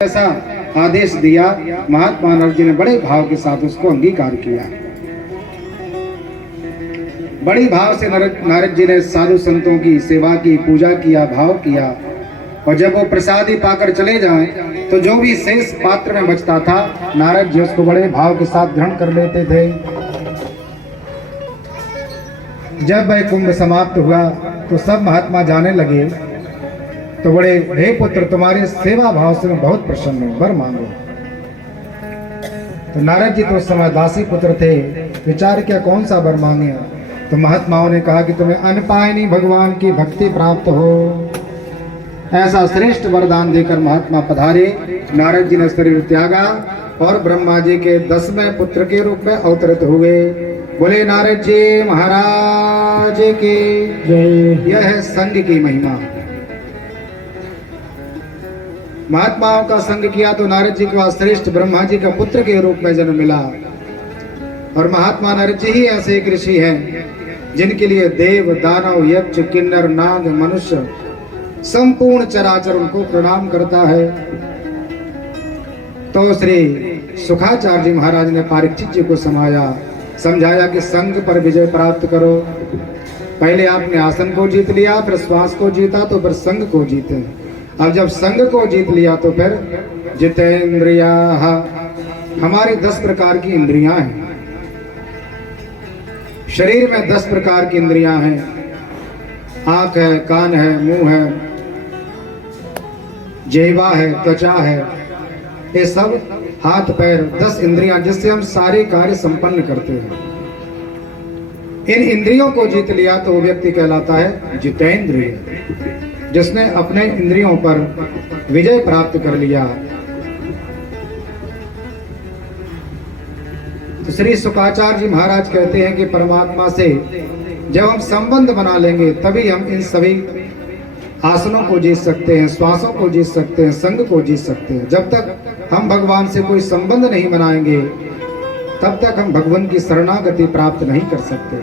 ऐसा आदेश दिया। महात्मा नारद जी ने बड़े भाव के साथ उसको अंगीकार किया। बड़ी भाव से नारद जी ने साधु संतों की सेवा की, पूजा किया, भाव किया। और जब वो प्रसादी पाकर चले जाएं, तो जो भी शेष पात्र में बचता था, नारद जी उसको बड़े भाव के साथ ग्रहण कर लेते थे। जब वह कुंभ समाप्त हुआ तो सब महात्मा जाने लगे, तो बड़े, हे पुत्र, तुम्हारे सेवा भाव से मैं बहुत प्रसन्न हूं, वर मांगो। तो नारद जी तो उस समय दासी पुत्र थे, विचार किया कौन सा वर मांगे। तो महात्माओं ने कहा कि तुम्हें अनपायनी भगवान की भक्ति प्राप्त हो। ऐसा श्रेष्ठ वरदान देकर महात्मा पधारे। नारद जी ने शरीर त्यागा और ब्रह्मा जी के 10वें पुत्र के रूप में अवतरित हुए। बोले नारद जी महाराज की जय। यह है संघ की महिमा। महात्माओं का संग किया तो नारद जी को श्रेष्ठ ब्रह्मा जी का पुत्र के रूप में जन्म मिला। और महात्मा नारद जी ही ऐसे एक ऋषि हैं जिनके लिए देव, दानव, यक्ष, किन्नर, नाग, मनुष्य संपूर्ण चराचर उनको प्रणाम करता है। तो श्री सुखाचार्य जी महाराज ने परीक्षित जी को समझाया कि संघ पर विजय प्राप्त करो। पहले आपने आसन को जीत लिया, फिर श्वास को जीता, तो फिर संघ को जीते। अब जब संघ को जीत लिया तो फिर जितेंद्रिया, हमारी 10 प्रकार की इंद्रियां हैं। शरीर में 10 प्रकार की इंद्रियां हैं। आंख है, कान है, मुंह है, जिह्वा है, त्वचा है, ये सब हाथ पैर 10 इंद्रियां, जिससे हम सारे कार्य संपन्न करते हैं। इन इंद्रियों को जीत लिया तो वो व्यक्ति कहलाता है जितेंद्रिय, जिसने अपने इंद्रियों पर विजय प्राप्त कर लिया। तो श्री शुकाचार्य जी महाराज कहते हैं कि परमात्मा से जब हम संबंध बना लेंगे तभी हम इन सभी आसनों को जीत सकते हैं, श्वासों को जीत सकते हैं, संग को जीत सकते हैं। जब तक हम भगवान से कोई संबंध नहीं बनाएंगे तब तक हम भगवान की शरणागति प्राप्त नहीं कर सकते।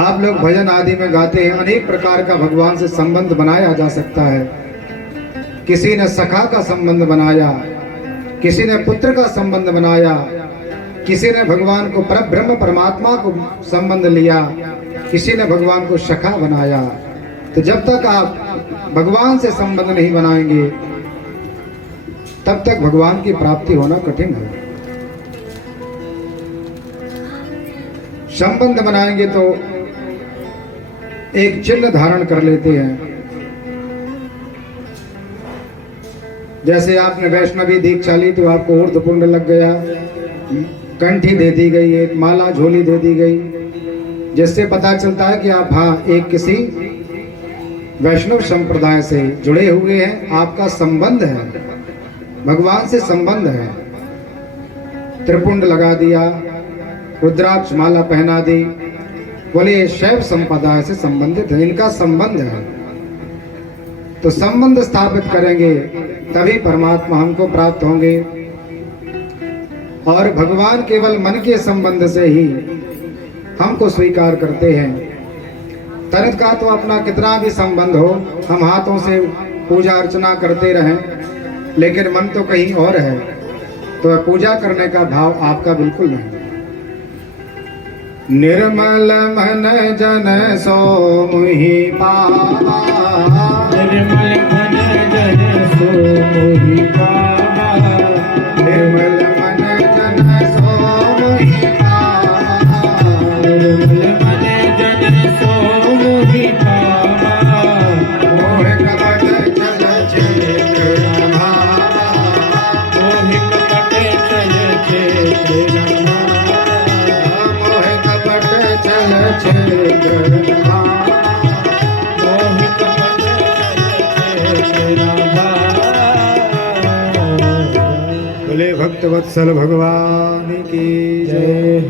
आप लोग भजन आदि में गाते हैं, अनेक प्रकार का भगवान से संबंध बनाया जा सकता है। किसी ने सखा का संबंध बनाया, किसी ने पुत्र का संबंध बनाया, किसी ने भगवान को परब्रह्म परमात्मा को संबंध लिया, किसी ने भगवान को सखा बनाया। तो जब तक आप भगवान से संबंध नहीं बनाएंगे तब तक भगवान की प्राप्ति होना कठिन है। संबंध बनाएंगे तो एक चिन्ह धारण कर लेते हैं। जैसे आपने वैष्णवी दीक्षा ली तो आपको ऊर्ध्वपुंड लग गया, कंठी दे दी गई, एक माला झोली दे दी गई, जिससे पता चलता है कि आप एक किसी वैष्णव संप्रदाय से जुड़े हुए हैं, आपका संबंध है, भगवान से संबंध है। त्रिपुंड लगा दिया, रुद्राक्ष माला पहना दी, बोले शैव संप्रदाय से संबंधित है, इनका संबंध है। तो संबंध स्थापित करेंगे तभी परमात्मा हमको प्राप्त होंगे। और भगवान केवल मन के संबंध से ही हमको स्वीकार करते हैं। तनित का तो अपना कितना भी संबंध हो, हम हाथों से पूजा अर्चना करते रहें, लेकिन मन तो कहीं और है, तो पूजा करने का भाव आपका बिल्कुल नहीं। निर्मल मन जन सो मुहि पावा, निर्मल मन जन सो मुहि पावा, निर्मल मन जन सो मुहि पावा, निर्मल मन जन सो मुहि पावा। मोह कपट चल चेत भावा, मोहि कपट चल चेत मोह कपट चल चेत भावा, मोहि कपट चल चेत बोले भक्त वत्सल भगवान की जय।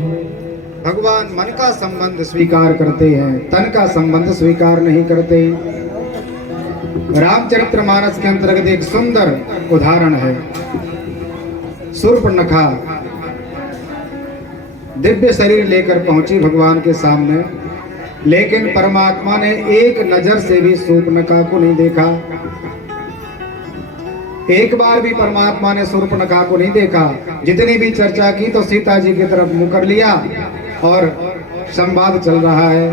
भगवान मन का संबंध स्वीकार करते हैं, तन का संबंध स्वीकार नहीं करते। रामचरितमानस के अंतर्गत एक सुंदर उदाहरण है। शूर्पणखा दिव्य शरीर लेकर पहुंची भगवान के सामने लेकिन परमात्मा ने एक नजर से भी शूर्पणखा को नहीं देखा। एक बार भी परमात्मा ने शूर्पणखा को नहीं देखा। जितनी भी चर्चा की तो सीता जी की तरफ मुंह कर लिया और संवाद चल रहा है,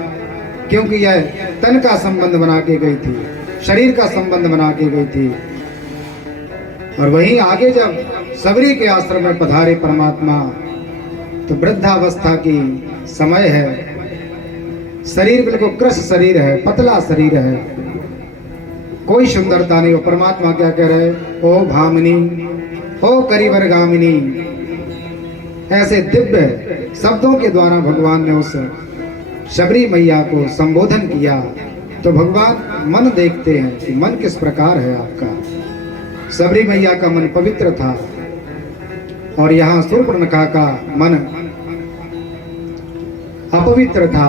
क्योंकि यह तन का संबंध बना के गई थी, शरीर का संबंध बना के गई थी। और वहीं आगे जब सबरी के आश्रम में पधारे परमात्मा, तो वृद्धावस्था की समय है, शरीर बिल्कुल कृश शरीर है, पतला शरीर है, कोई सुंदरता नहीं। हो परमात्मा क्या कह रहे, ओ भामिनी, ओ करिवरगामिनी, ऐसे दिव्य शब्दों के द्वारा भगवान ने उस शबरी मैया को संबोधन किया। तो भगवान मन देखते हैं कि मन किस प्रकार है आपका। शबरी मैया का मन पवित्र था और यहाँ शूर्पणखा का मन अपवित्र था।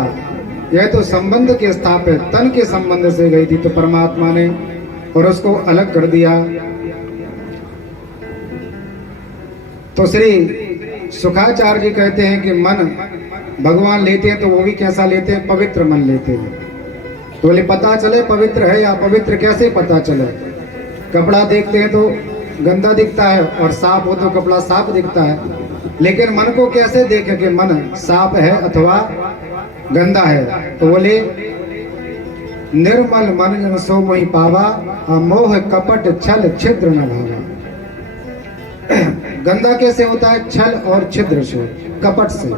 यह तो संबंध के स्थापित तन के संबंध से गई थी, तो परमात्मा ने और उसको अलग कर दिया। तो श्री सुखाचार्य जी कहते हैं कि मन भगवान लेते हैं तो वो भी कैसा लेते हैं, पवित्र मन लेते हैं। तो बोले पता चले पवित्र है या पवित्र कैसे पता चले। कपड़ा देखते हैं तो गंदा दिखता है और साफ हो तो कपड़ा साफ दिखता है, लेकिन मन को कैसे देखें कि मन साफ है अथवा गंदा है। तो बोले निर्मल मन जन सो मोहि पावा, मोह कपट छल छिद्र न भावा। गंदा कैसे होता है, छल और छिद्र से, कपट से।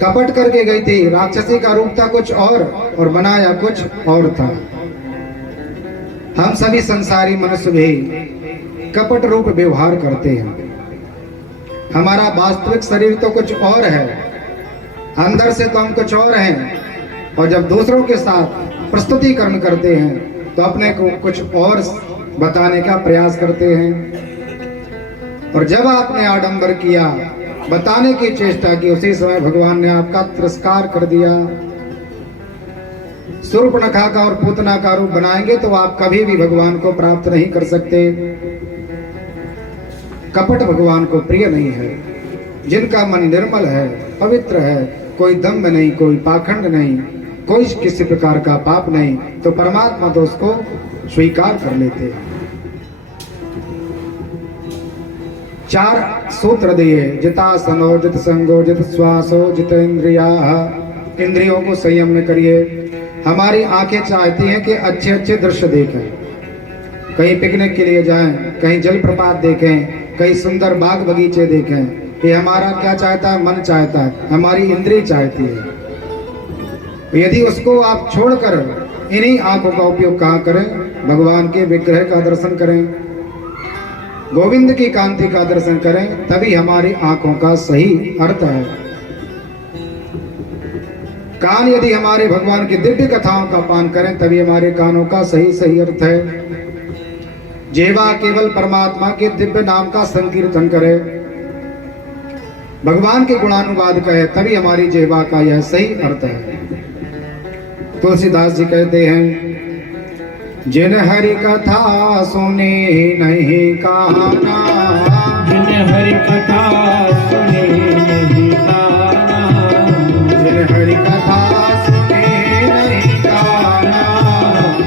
कपट करके गई थी, राक्षसी का रूप था कुछ और बनाया कुछ और था। हम सभी संसारी मनुष्य भी कपट रूप व्यवहार करते हैं। हमारा वास्तविक शरीर तो कुछ और है, अंदर से तो हम कुछ और हैं, और जब दूसरों के साथ प्रस्तुतिकरण करते हैं तो अपने को कुछ और बताने का प्रयास करते हैं। और जब आपने आडंबर किया, बताने की चेष्टा की, उसी समय भगवान ने आपका तिरस्कार कर दिया। शूर्पणखा का और पूतना का रूप बनाएंगे तो आप कभी भी भगवान को प्राप्त नहीं कर सकते। कपट भगवान को प्रिय नहीं है। जिनका मन निर्मल है, पवित्र है, कोई दम्भ नहीं, कोई पाखंड नहीं, कोई किसी प्रकार का पाप नहीं, तो परमात्मा तो उसको स्वीकार कर लेते हैं। 4 सूत्र दिए, जितासनो, जित संगो, जित श्वासो, जित इंद्रिया। इंद्रियों को संयम में करिए। हमारी आंखें चाहती हैं कि अच्छे अच्छे दृश्य देखें, कहीं पिकनिक के लिए जाएं, कहीं जलप्रपात देखें, कहीं सुंदर बाग बगीचे देखें। ये हमारा क्या चाहता है, मन चाहता है, हमारी इंद्रिय चाहती है। यदि उसको आप छोड़कर इन्हीं आंखों का उपयोग कहाँ करें, भगवान के विग्रह का दर्शन करें, गोविंद की कांति का दर्शन करें, तभी हमारी आंखों का सही अर्थ है। कान यदि हमारे भगवान की दिव्य कथाओं का पान करें, तभी हमारे कानों का सही अर्थ है। जिह्वा केवल परमात्मा के दिव्य नाम का संकीर्तन करे, भगवान के गुणानुवाद कहे, तभी हमारी जिह्वा का यह सही अर्थ है। तुलसीदास जी कहते हैं, जिन हरि कथा सुने नहीं काना, जिन हरि कथा सुने नहीं काना, जिन हरि कथा सुने नहीं काना,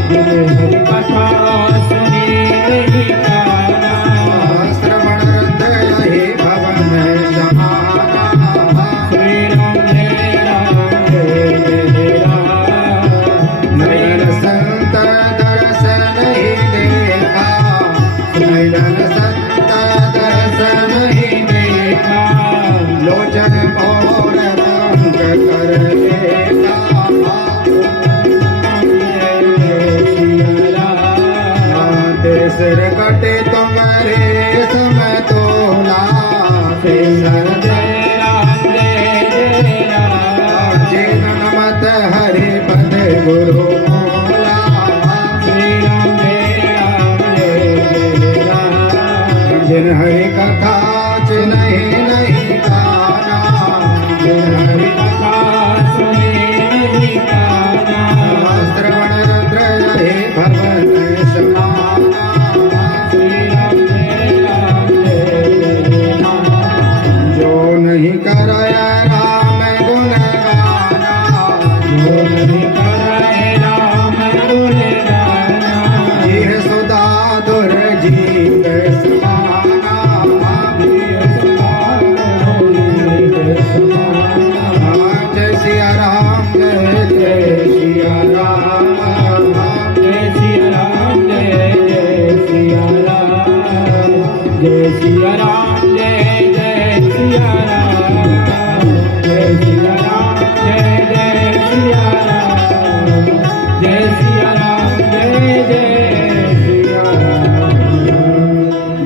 जिन हरि कथा सुने नहीं काना, श्रवण हृदय भवन समाना, श्री राम जय राम जय राम। नयन संत दर्शन ही देखा, नयन संत दर्शन ही देखा, लोचन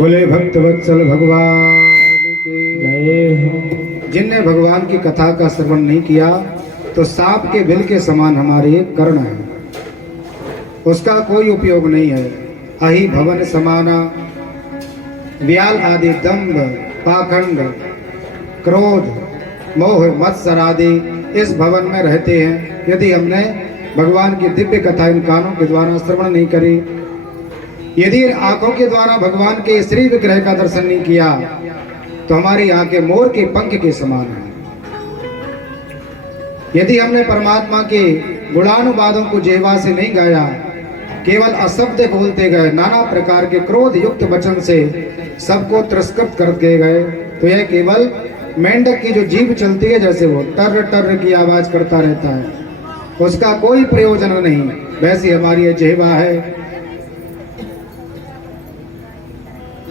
बोले भक्त वत्सल भगवान के जय हो। जिनने भगवान की कथा का श्रवण नहीं किया तो सांप के बिल के समान हमारे कर्ण है, उसका कोई उपयोग नहीं है। अहि भवन समाना व्याल आदि दंभ पाखंड क्रोध मोह मत्सर आदि इस भवन में रहते हैं। यदि हमने भगवान की दिव्य कथा इन कानों के द्वारा श्रवण नहीं करी, यदि इन आंखों के द्वारा भगवान के श्री विग्रह का दर्शन नहीं किया तो हमारी आंखें मोर के पंख के समान है। यदि हमने परमात्मा के गुणानुवादों को जिह्वा से नहीं गाया, केवल अशब्द बोलते गए, नाना प्रकार के क्रोध युक्त वचन से सबको तिरस्कृत करते गए, तो यह केवल मेंढक की जो जीभ चलती है, जैसे वो टर टर की आवाज करता रहता है, उसका कोई प्रयोजन नहीं, वैसी हमारी यह जिह्वा है।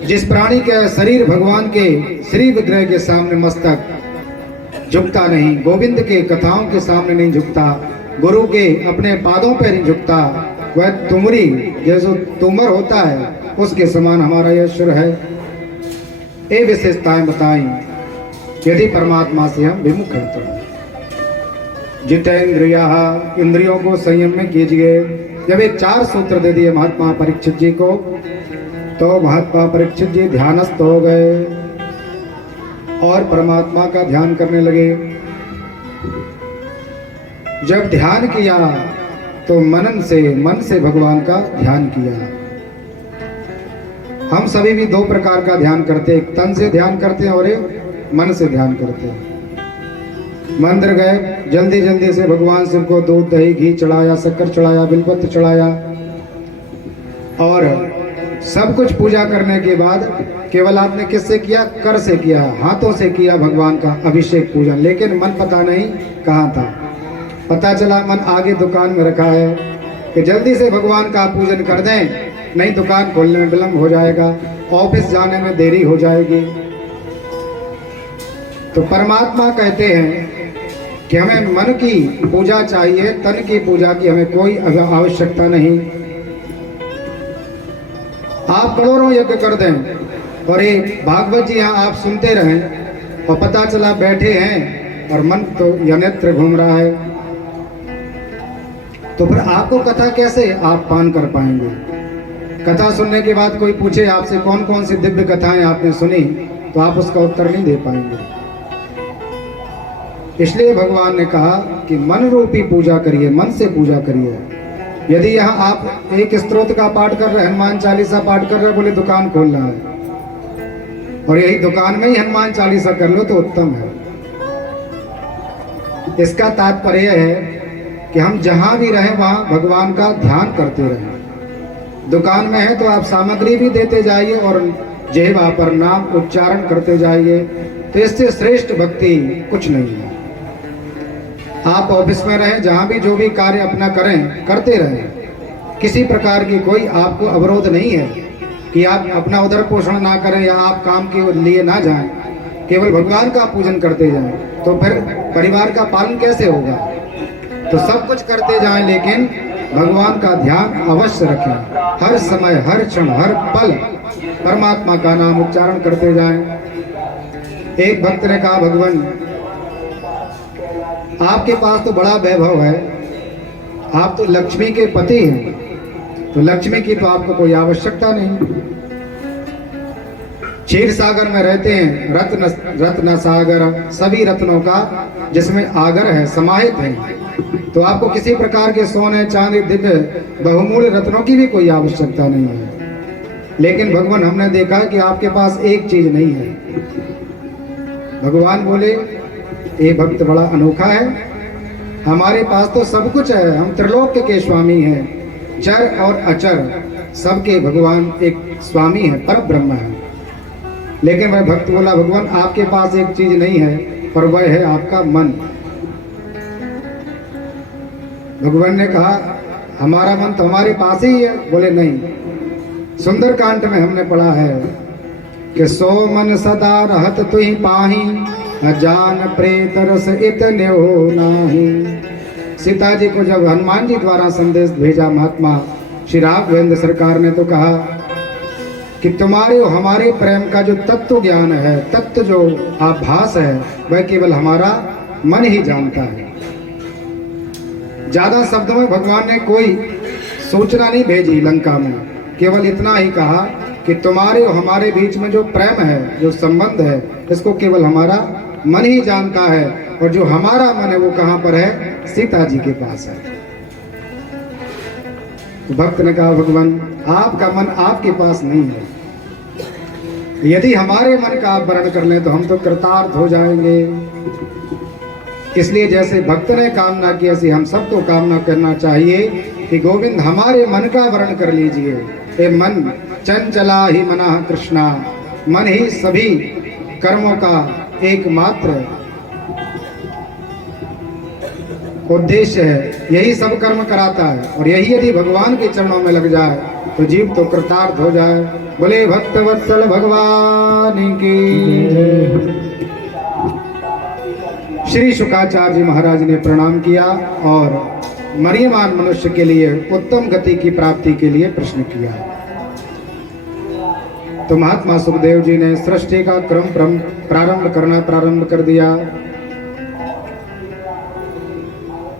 जिस प्राणी का शरीर भगवान के श्री विग्रह के सामने मस्तक झुकता नहीं, गोविंद के कथाओं के सामने नहीं झुकता, गुरु के अपने पादों पर नहीं झुकता, वह तुमरी जैसे तुमर होता है उसके समान हमारा यह शिर है। ये विशेषताएं बताई यदि परमात्मा से हम विमुख हैं तो। जितेंद्रिया इंद्रियों को संयम में कीजिए। जब एक 4 सूत्र दे दिए महात्मा परीक्षित जी को, तो महात्मा परीक्षित जी ध्यानस्थ हो गए और परमात्मा का ध्यान करने लगे। जब ध्यान किया तो मन से भगवान का ध्यान किया। हम सभी भी 2 प्रकार का ध्यान करते हैं, एक तन से ध्यान करते हैं और एक मन से ध्यान करते हैं। मंदिर गए, जल्दी जल्दी से भगवान शिव को दूध दही घी चढ़ाया, शक्कर चढ़ाया, बिलपत्र चढ़ाया और सब कुछ पूजा करने के बाद केवल आपने किससे किया? कर से किया, हाथों से किया भगवान का अभिषेक पूजन, लेकिन मन पता नहीं कहाँ था। पता चला मन आगे दुकान में रखा है कि जल्दी से भगवान का पूजन कर दें, नहीं दुकान खोलने में विलंब हो जाएगा, ऑफिस जाने में देरी हो जाएगी। तो परमात्मा कहते हैं कि हमें मन की पूजा चाहिए, तन की पूजा की हमें कोई आवश्यकता नहीं। आप करोड़ों यज्ञ कर दें और ये भागवत जी यहाँ आप सुनते रहें और पता चला बैठे हैं और मन तो यनेत्र घूम रहा है, तो फिर आपको कथा कैसे आप पान कर पाएंगे? कथा सुनने के बाद कोई पूछे आपसे कौन कौन सी दिव्य कथाएं आपने सुनी, तो आप उसका उत्तर नहीं दे पाएंगे। इसलिए भगवान ने कहा कि मन रूपी पूजा करिए, मन से पूजा करिए। यदि यहाँ आप एक स्तोत्र का पाठ कर रहे, हनुमान चालीसा पाठ कर रहे, बोले दुकान खोल रहा है और यही दुकान में ही हनुमान चालीसा कर लो तो उत्तम है। इसका तात्पर्य है कि हम जहां भी रहें वहां भगवान का ध्यान करते रहें। दुकान में है तो आप सामग्री भी देते जाइए और जिह्वा पर नाम उच्चारण करते जाइए, तो इससे श्रेष्ठ भक्ति कुछ नहीं है। आप ऑफिस में रहें, जहां भी जो भी कार्य अपना करें करते रहें, किसी प्रकार की कोई आपको अवरोध नहीं है कि आप अपना उदर पोषण ना करें या आप काम के लिए ना जाएं, केवल भगवान का पूजन करते जाएं, तो फिर परिवार का पालन कैसे होगा? तो सब कुछ करते जाएं लेकिन भगवान का ध्यान अवश्य रखें। हर समय, हर क्षण, हर पल परमात्मा का नाम उच्चारण करते जाएं। एक भक्त ने कहा, भगवान आपके पास तो बड़ा वैभव है, आप तो लक्ष्मी के पति हैं, तो लक्ष्मी की तो आपको कोई आवश्यकता नहीं। क्षीर सागर में रहते हैं, रत्न सागर, सभी रत्नों का जिसमें आगर है, समाहित है, तो आपको किसी प्रकार के सोने चांदी दिव्य बहुमूल्य रत्नों की भी कोई आवश्यकता नहीं है। लेकिन भगवान हमने देखा कि आपके पास एक चीज नहीं है। भगवान बोले, ये भक्त बड़ा अनोखा है, हमारे पास तो सब कुछ है, हम त्रिलोक के स्वामी हैं, चर और अचर सबके भगवान एक स्वामी है, पर ब्रह्म है। लेकिन वह भक्त बोला, भगवान आपके पास एक चीज नहीं है, पर वह है आपका मन। भगवान ने कहा, हमारा मन तो हमारे पास ही है। बोले नहीं, सुंदरकांड में हमने पढ़ा है कि सो मन सदा रहत तुहि पाही, अजान प्रेत रस इतने हो नाही। सीता जी को जब हनुमान जी द्वारा संदेश भेजा महात्मा श्री राघवेंद्र सरकार ने, तो कहा कि तुम्हारे और हमारे प्रेम का जो तत्व ज्ञान है, तत्व जो आभास है, वह केवल हमारा मन ही जानता है। ज्यादा शब्दों में भगवान ने कोई सूचना नहीं भेजी लंका में, केवल इतना ही कहा कि तुम्हारे और हमारे बीच में जो प्रेम है, जो संबंध है, इसको केवल हमारा मन ही जानता है। और जो हमारा मन है वो कहाँ पर है? सीता जी के पास है। तो भक्त ने कहा, भगवान आपका मन आपके पास नहीं है। यदि हमारे मन का आप वर्ण कर लें तो हम तो कृतार्थ हो जाएंगे। इसलिए जैसे भक्त ने कामना की, ऐसी हम सबको कामना करना चाहिए कि गोविंद हमारे मन का वर्ण कर लीजिए। ये मन चंचला ही मना कृष्णा, मन ही सभी कर्मों का एकमात्र उद्देश्य है, यही सब कर्म कराता है। और यही यदि भगवान के चरणों में लग जाए तो जीव तो कृतार्थ हो जाए। बोले भक्त वत्सल भगवान की। श्री शुकाचार्य जी महाराज ने प्रणाम किया और मरियमान मनुष्य के लिए उत्तम गति की प्राप्ति के लिए प्रश्न किया। तो महात्मा सुखदेव जी ने सृष्टि का क्रम प्रारंभ कर दिया।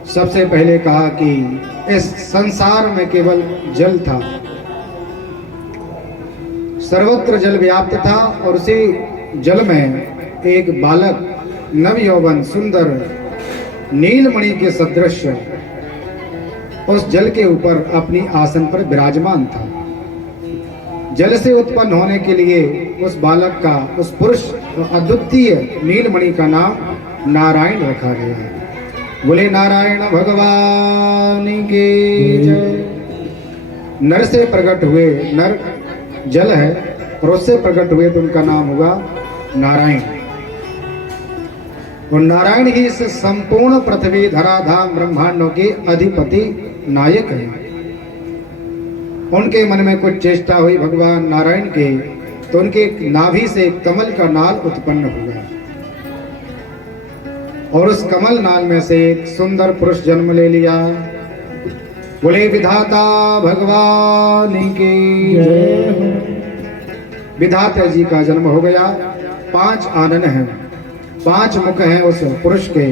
सबसे पहले कहा कि इस संसार में केवल जल था, सर्वत्र जल व्याप्त था और उसी जल में एक बालक नव यौवन सुंदर नीलमणि के सदृश उस जल के ऊपर अपनी आसन पर विराजमान था। जल से उत्पन्न होने के लिए उस बालक का, उस पुरुष अद्वितीय नीलमणि का नाम नारायण रखा गया है। बोले नारायण भगवान की जय। नर से प्रकट हुए, नर जल है और उससे प्रकट हुए तो उनका नाम होगा नारायण। और नारायण ही इस संपूर्ण पृथ्वी धराधाम ब्रह्मांडों के अधिपति नायक हैं। उनके मन में कुछ चेष्टा हुई भगवान नारायण के, तो उनके नाभि से कमल का नाल उत्पन्न हुआ और उस कमल नाल में से एक सुंदर पुरुष जन्म ले लिया। बोले विधाता भगवान की जय। विधाता जी का जन्म हो गया। 5 आनन हैं, 5 मुख हैं उस पुरुष के।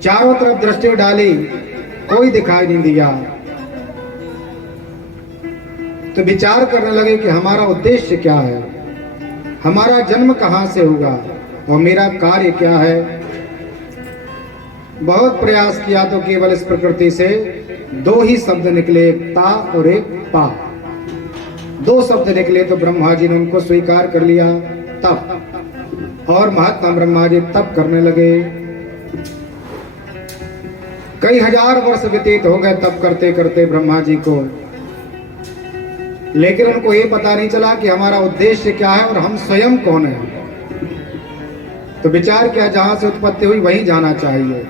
चारों तरफ दृष्टि डाली, कोई दिखाई नहीं दिया। तो विचार करने लगे कि हमारा उद्देश्य क्या है, हमारा जन्म कहां से होगा और मेरा कार्य क्या है। बहुत प्रयास किया तो केवल इस प्रकृति से 2 ही शब्द निकले, एक ता और एक पा। 2 शब्द निकले तो ब्रह्मा जी ने उनको स्वीकार कर लिया, तप। और महात्मा ब्रह्मा जी तप करने लगे। कई हजार वर्ष व्यतीत हो गए तप करते करते ब्रह्मा जी को, लेकिन उनको ये पता नहीं चला कि हमारा उद्देश्य क्या है और हम स्वयं कौन है। तो विचार किया जहां से उत्पत्ति हुई वहीं जाना चाहिए।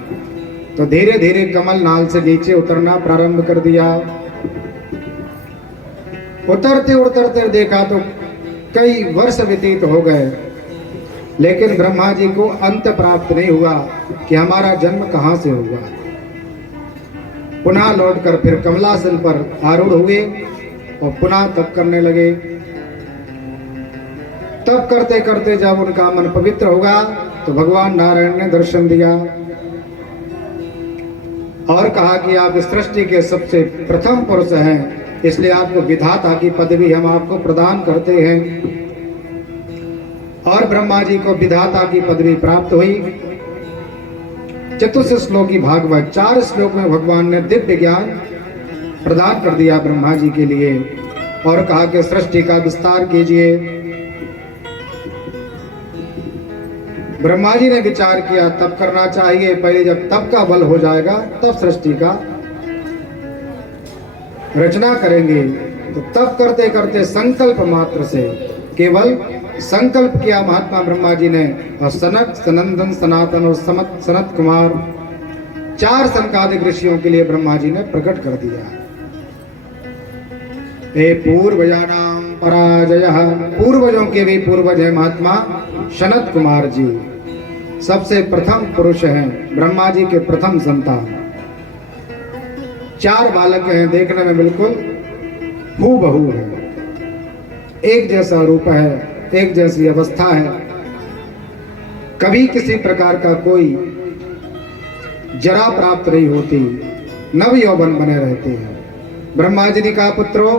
तो धीरे धीरे कमल नाल से नीचे उतरना प्रारंभ कर दिया। उतरते उतरते देखा तो कई वर्ष व्यतीत हो गए, लेकिन ब्रह्मा जी को अंत प्राप्त नहीं हुआ कि हमारा जन्म कहां से हुआ। पुनः लौटकर फिर कमलासन पर आरूढ़ हुए और पुनः तप करने लगे। तप करते करते जब उनका मन पवित्र होगा तो भगवान नारायण ने दर्शन दिया और कहा कि आप इस सृष्टि के सबसे प्रथम पुरुष हैं, इसलिए आपको विधाता की पदवी हम आपको प्रदान करते हैं। और ब्रह्मा जी को विधाता की पदवी प्राप्त हुई। चतुर्थ श्लोकी भागवत 4 श्लोक में भगवान ने दिव्य ज्ञान प्रदान कर दिया ब्रह्मा जी के लिए और कहा कि सृष्टि का विस्तार कीजिए। ब्रह्मा जी ने विचार किया तप करना चाहिए, पहले जब तप का बल हो जाएगा तब सृष्टि का रचना करेंगे। तो तप करते करते संकल्प मात्र से, केवल संकल्प किया महात्मा ब्रह्मा जी ने, और सनक, सनंदन, सनातन और सनत कुमार 4 सनकादिक ऋषियों के लिए ब्रह्मा जी ने प्रकट कर दिया। हे पूर्वजानां पराजयः, पूर्वजों के भी पूर्वज है महात्मा सनत कुमार जी, सबसे प्रथम पुरुष हैं, ब्रह्मा जी के प्रथम संतान। 4 बालक हैं, देखने में बिल्कुल हूबहू है, एक जैसा रूप है, एक जैसी अवस्था है, कभी किसी प्रकार का कोई जरा प्राप्त नहीं होती, नव यौवन बने रहते हैं। ब्रह्मा जी ने कहा, पुत्रों,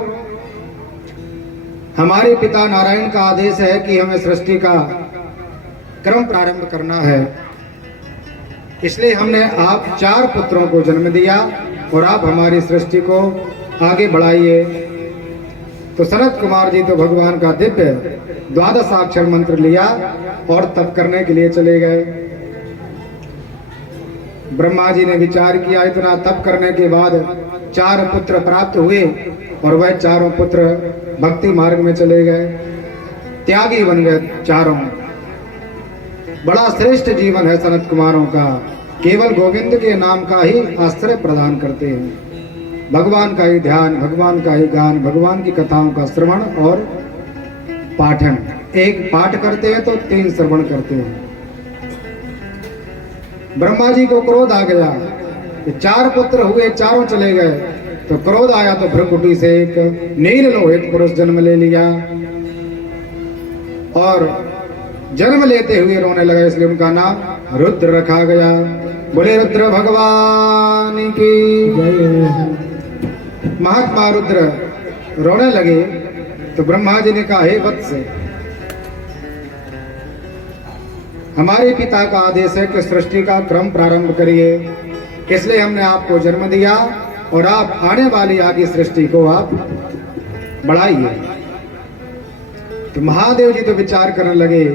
हमारे पिता नारायण का आदेश है कि हमें सृष्टि का क्रम प्रारंभ करना है, इसलिए हमने आप 4 पुत्रों को जन्म दिया और आप हमारी सृष्टि को आगे बढ़ाइए। तो सनत कुमार जी तो भगवान का दिव्य 12 अक्षर मंत्र लिया और तप करने के लिए चले गए। ब्रह्मा जी ने विचार किया, इतना तप करने के बाद 4 पुत्र प्राप्त हुए और वह चारों पुत्र भक्ति मार्ग में चले गए, त्यागी बन गए चारों। बड़ा श्रेष्ठ जीवन है सनत कुमारों का, केवल गोविंद के नाम का ही आश्रय प्रदान करते हैं। भगवान का ही ध्यान, भगवान का ही गान, भगवान की कथाओं का श्रवण और पाठन। एक पाठ करते हैं तो 3 श्रवण करते हैं। ब्रह्मा जी को क्रोध आ गया, 4 पुत्र हुए, चारों चले गए, तो क्रोध आया तो भ्रकुटी से एक नील लोहित पुरुष जन्म ले लिया और जन्म लेते हुए रोने लगा, इसलिए उनका नाम रुद्र रखा गया। बोले रुद्र भगवान की जय। महात्मा रुद्र रोने लगे तो ब्रह्मा जी ने कहा, हे वत्स, हमारे पिता का आदेश है कि सृष्टि का क्रम प्रारंभ करिए, इसलिए हमने आपको जन्म दिया और आप आने वाली आगे सृष्टि को आप बढ़ाइए। तो महादेव जी तो विचार करने लगे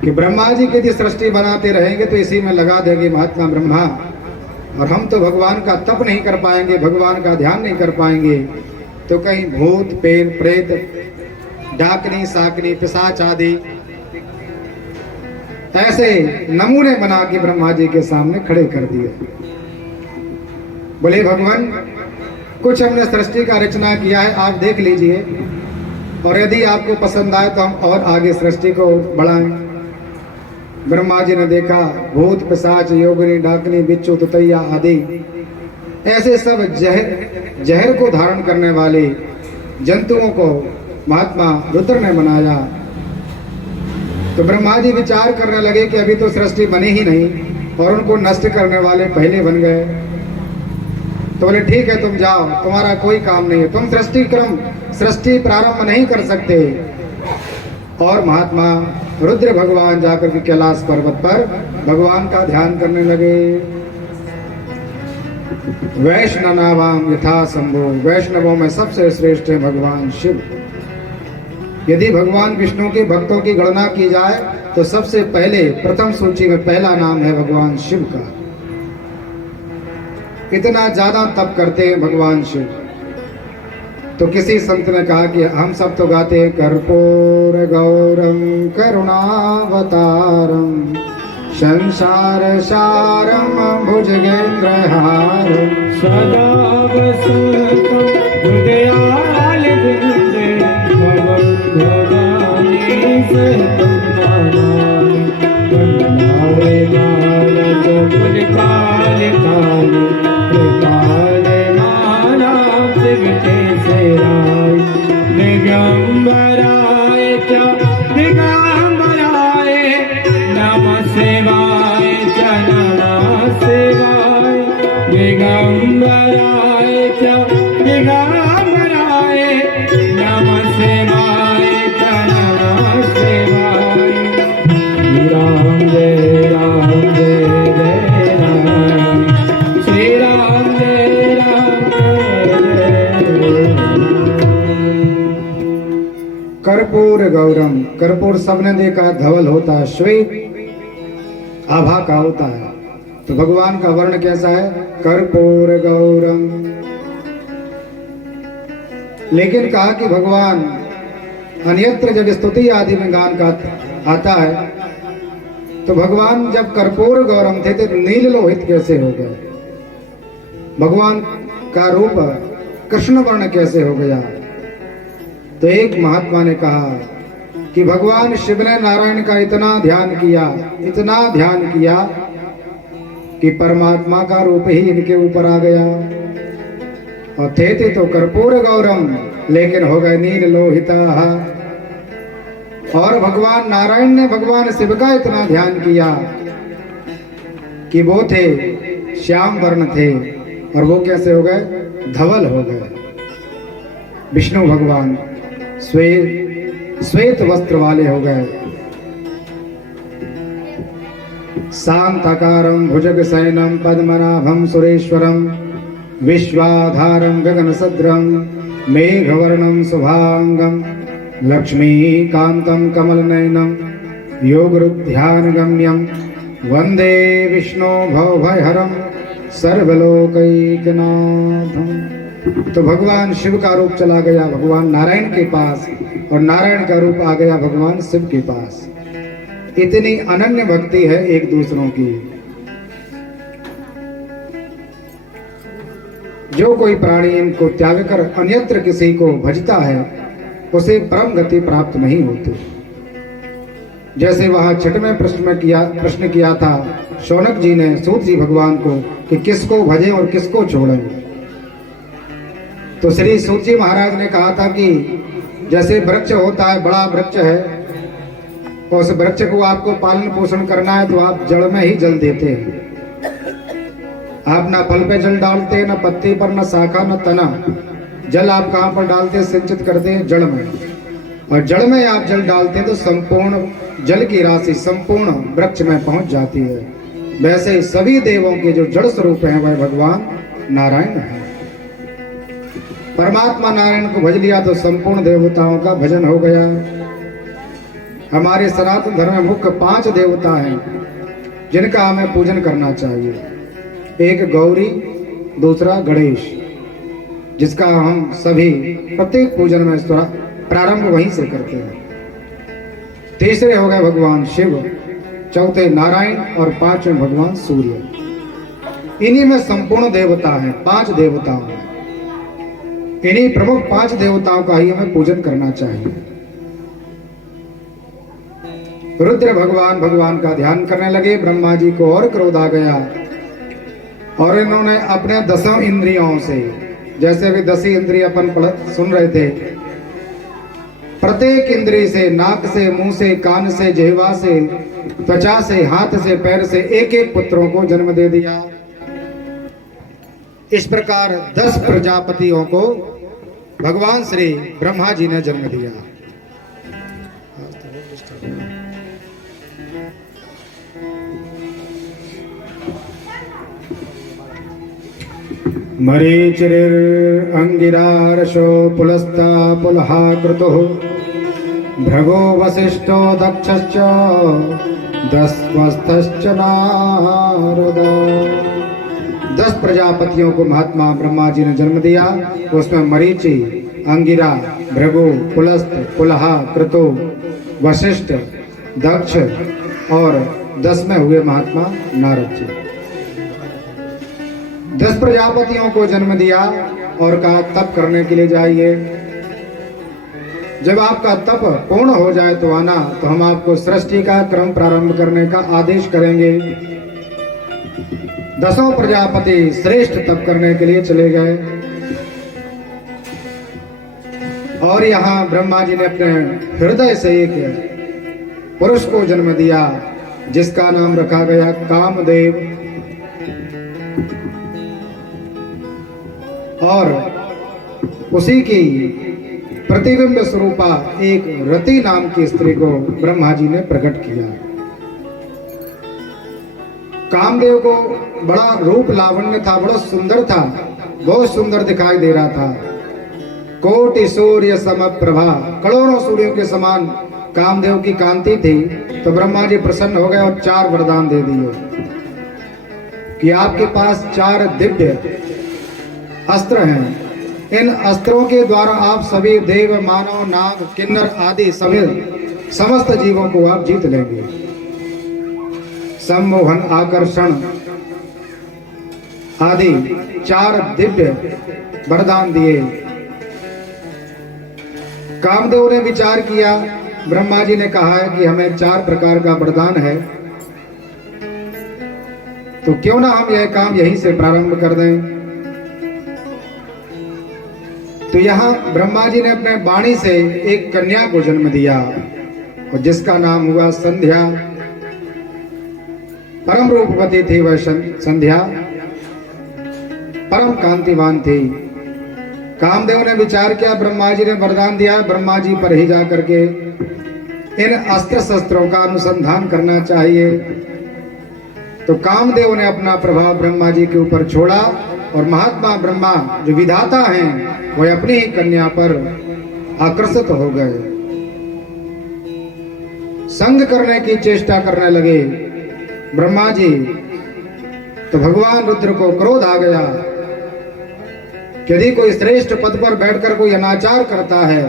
कि ब्रह्मा जी की यदि सृष्टि बनाते रहेंगे तो इसी में लगा देंगे महात्मा ब्रह्मा, और हम तो भगवान का तप नहीं कर पाएंगे, भगवान का ध्यान नहीं कर पाएंगे, तो कहीं भूत प्रेत डाकनी साकनी पिशाच आदि ऐसे नमूने बना के ब्रह्मा जी के सामने खड़े कर दिए। बोले भगवान, कुछ हमने सृष्टि का रचना किया है, आप देख लीजिए, और यदि आपको पसंद आए तो हम और आगे सृष्टि को बढ़ाएं। ब्रह्मा जी ने देखा, भूत पिशाच योगिनी डाकनी बिच्छू तुतैया आदि ऐसे सब जहर को धारण करने वाले जंतुओं को महात्मा रुद्र ने बनाया। तो ब्रह्मा जी विचार करने लगे कि अभी तो सृष्टि बनी ही नहीं और उनको नष्ट करने वाले पहले बन गए। तो बोले ठीक है, तुम जाओ, तुम्हारा कोई काम नहीं है, तुम सृष्टि प्रारंभ नहीं कर सकते। और महात्मा रुद्र भगवान जाकर के कैलाश पर्वत पर भगवान का ध्यान करने लगे। वैष्णवाम यथा शंभो, वैष्णवों में सबसे श्रेष्ठ है भगवान शिव। यदि भगवान विष्णु के भक्तों की गणना की जाए तो सबसे पहले प्रथम सूची में पहला नाम है भगवान शिव का। इतना ज्यादा तप करते हैं भगवान शिव। तो किसी संत ने कहा कि हम सब तो गाते हैं, कर्पूर गौरम करुणावतारम संसार सारम भुजगेंद्रहारम सदा वसंतु हृदयाल बिंदे भगवानी से तुम्हारा वंदनावे भारत कुल काल काल कृपाल माना सिमटे से राय दिगंबराय च दिगंबराय नमः शिवाय च नमः शिवाय दिगंबराय च दिगंबराय नमः शिवाय च नमः शिवाय। राम जय राम जय जय राम, श्री राम जय राम जय कर्पूर गौरम। कर्पूर सबने देखा धवल होता है, श्वेत आभा का होता है। तो भगवान का वर्ण कैसा है? कर्पूर गौरम। लेकिन कहा कि भगवान अन्यत्र जब स्तुति आदि में गान का आता है तो भगवान जब कर्पूर गौरम थे तो नील लोहित कैसे हो गए? भगवान का रूप कृष्ण वर्ण कैसे हो गया? तो एक महात्मा ने कहा कि भगवान शिव ने नारायण का इतना ध्यान किया कि परमात्मा का रूप ही इनके ऊपर आ गया। और थे तो कर्पूर गौरम, लेकिन हो गए नील लोहिता। और भगवान नारायण ने भगवान शिव का इतना ध्यान किया कि वो थे श्याम वर्ण थे, और वो कैसे हो गए? धवल हो गए। विष्णु भगवान श्वेत वस्त्र वाले हो गए। शांताकारं भुजगशयनं पद्मनाभं सुरेश्वरं विश्वाधारं गगनसदृशं मेघवर्णं शुभांगं लक्ष्मीकान्तं कमलनयनं योगरुध्यानगम्यं वंदे विष्णु भवभयहरं सर्वलोकैकनाथं। तो भगवान शिव का रूप चला गया भगवान नारायण के पास, और नारायण का रूप आ गया भगवान शिव के पास। इतनी अनन्य भक्ति है एक दूसरों की। जो कोई प्राणी इनको त्याग कर अन्यत्र किसी को भजता है, उसे परम गति प्राप्त नहीं होती। जैसे वहां छठवें प्रश्न किया था शौनक जी ने सूत जी भगवान को कि किसको भजें और किसको छोड़ें। तो श्री सूत जी महाराज ने कहा था कि जैसे वृक्ष होता है, बड़ा वृक्ष है, और उस वृक्ष को आपको पालन पोषण करना है तो आप जड़ में ही जल देते हैं। आप ना फल पे जल डालते हैं, ना पत्ती पर, ना शाखा, ना तना। जल आप कहाँ पर डालते हैं? सिंचित करते हैं जड़ में। और जड़ में आप जल डालते हैं तो संपूर्ण जल की राशि संपूर्ण वृक्ष में पहुंच जाती है। वैसे सभी देवों के जो जड़ स्वरूप हैं वह भगवान नारायण है। परमात्मा नारायण को भज लिया तो संपूर्ण देवताओं का भजन हो गया। हमारे सनातन धर्म में मुख्य 5 देवता हैं जिनका हमें पूजन करना चाहिए। एक गौरी, दूसरा गणेश, जिसका हम सभी प्रत्येक पूजन में प्रारंभ वहीं से करते हैं। तीसरे हो गए भगवान शिव, चौथे नारायण, और 5वें भगवान सूर्य। इन्हीं में संपूर्ण देवता है, 5 देवताओं में। इन्हीं प्रमुख 5 देवताओं का ही हमें पूजन करना चाहिए। रुद्र भगवान का ध्यान करने लगे। ब्रह्मा जी को और क्रोध आ गया, और इन्होंने अपने 10 इंद्रियों से, जैसे अभी 10 इंद्रिय अपन सुन रहे थे, प्रत्येक इंद्रिय से, नाक से, मुंह से, कान से, जिह्वा से, त्वचा से, हाथ से, पैर से एक एक पुत्रों को जन्म दे दिया। इस प्रकार 10 प्रजापतियों को भगवान श्री ब्रह्मा जी ने जन्म दिया। मरीचिरिर्अङ्गिरार्षो पुलस्ता पुलहा क्रतुः भृगो वसिष्ठो दक्षश्च दस्वस्तश्च नारद। 10 प्रजापतियों को महात्मा ब्रह्मा जी ने जन्म दिया। उसमें मरीचि, अंगिरा, भृगु, पुलस्त, पुलहा, क्रतु, वशिष्ठ, दक्ष और 10 में हुए महात्मा नारद जी। 10 प्रजापतियों को जन्म दिया और कहा तप करने के लिए जाइए। जब आपका तप पूर्ण हो जाए तो आना, तो हम आपको सृष्टि का क्रम प्रारंभ करने का आदेश करेंगे। 10 प्रजापति श्रेष्ठ तप करने के लिए चले गए, और यहाँ ब्रह्मा जी ने अपने हृदय से एक पुरुष को जन्म दिया जिसका नाम रखा गया कामदेव। और उसी की प्रतिबिंब स्वरूपा एक रति नाम की स्त्री को ब्रह्मा जी ने प्रकट किया। कामदेव को बड़ा रूप लावण्य था, बड़ा सुंदर था, बहुत सुंदर दिखाई दे रहा था। कोटि सूर्य समप्रभा, करोड़ों सूर्यों के समान कामदेव की कांति थी। तो ब्रह्मा जी प्रसन्न हो गए और 4 वरदान दे दिए कि आपके पास 4 दिव्य अस्त्र हैं। इन अस्त्रों के द्वारा आप सभी देव, मानव, नाग, किन्नर आदि सभी समस्त जीवों को आप जीत लेंगे। सम्मोहन, आकर्षण आदि 4 दिव्य वरदान दिए। कामदेव ने विचार किया, ब्रह्मा जी ने कहा है कि हमें 4 प्रकार का वरदान है, तो क्यों ना हम यह काम यहीं से प्रारंभ कर दें। तो यहाँ ब्रह्मा जी ने अपने वाणी से एक कन्या को जन्म दिया और जिसका नाम हुआ संध्या। परम रूपवती थी वह संध्या, परम कांतिवान थी। कामदेव ने विचार किया, ब्रह्मा जी ने वरदान दिया, ब्रह्मा जी पर ही जाकर के इन अस्त्र शस्त्रों का अनुसंधान करना चाहिए। तो कामदेव ने अपना प्रभाव ब्रह्मा जी के ऊपर छोड़ा और महात्मा ब्रह्मा जो विधाता हैं वह अपनी ही कन्या पर आकर्षित हो गए, संग करने की चेष्टा करने लगे ब्रह्मा जी। तो भगवान रुद्र को क्रोध आ गया कि यदि कोई श्रेष्ठ पद पर बैठकर कोई अनाचार करता है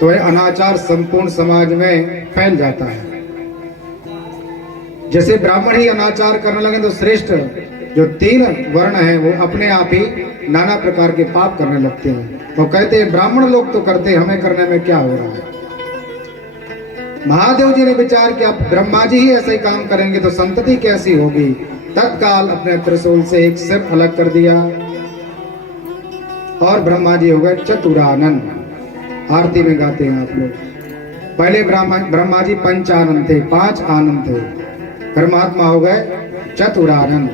तो वह अनाचार संपूर्ण समाज में फैल जाता है। जैसे ब्राह्मण ही अनाचार करने लगे तो श्रेष्ठ जो 3 वर्ण हैं वो अपने आप ही नाना प्रकार के पाप करने लगते हैं। वो कहते हैं ब्राह्मण लोग तो करते, हमें करने में क्या हो रहा है। महादेव जी ने विचार किया ब्रह्मा जी ही ऐसे ही काम करेंगे तो संतति कैसी होगी। तत्काल अपने त्रिशूल से एक सिर अलग कर दिया और ब्रह्मा जी हो गए चतुरानन। आरती में गाते हैं आप लोग, पहले ब्रह्मा जी पंचानन थे, 5 आनंद थे, परमात्मा हो गए चतुरानन।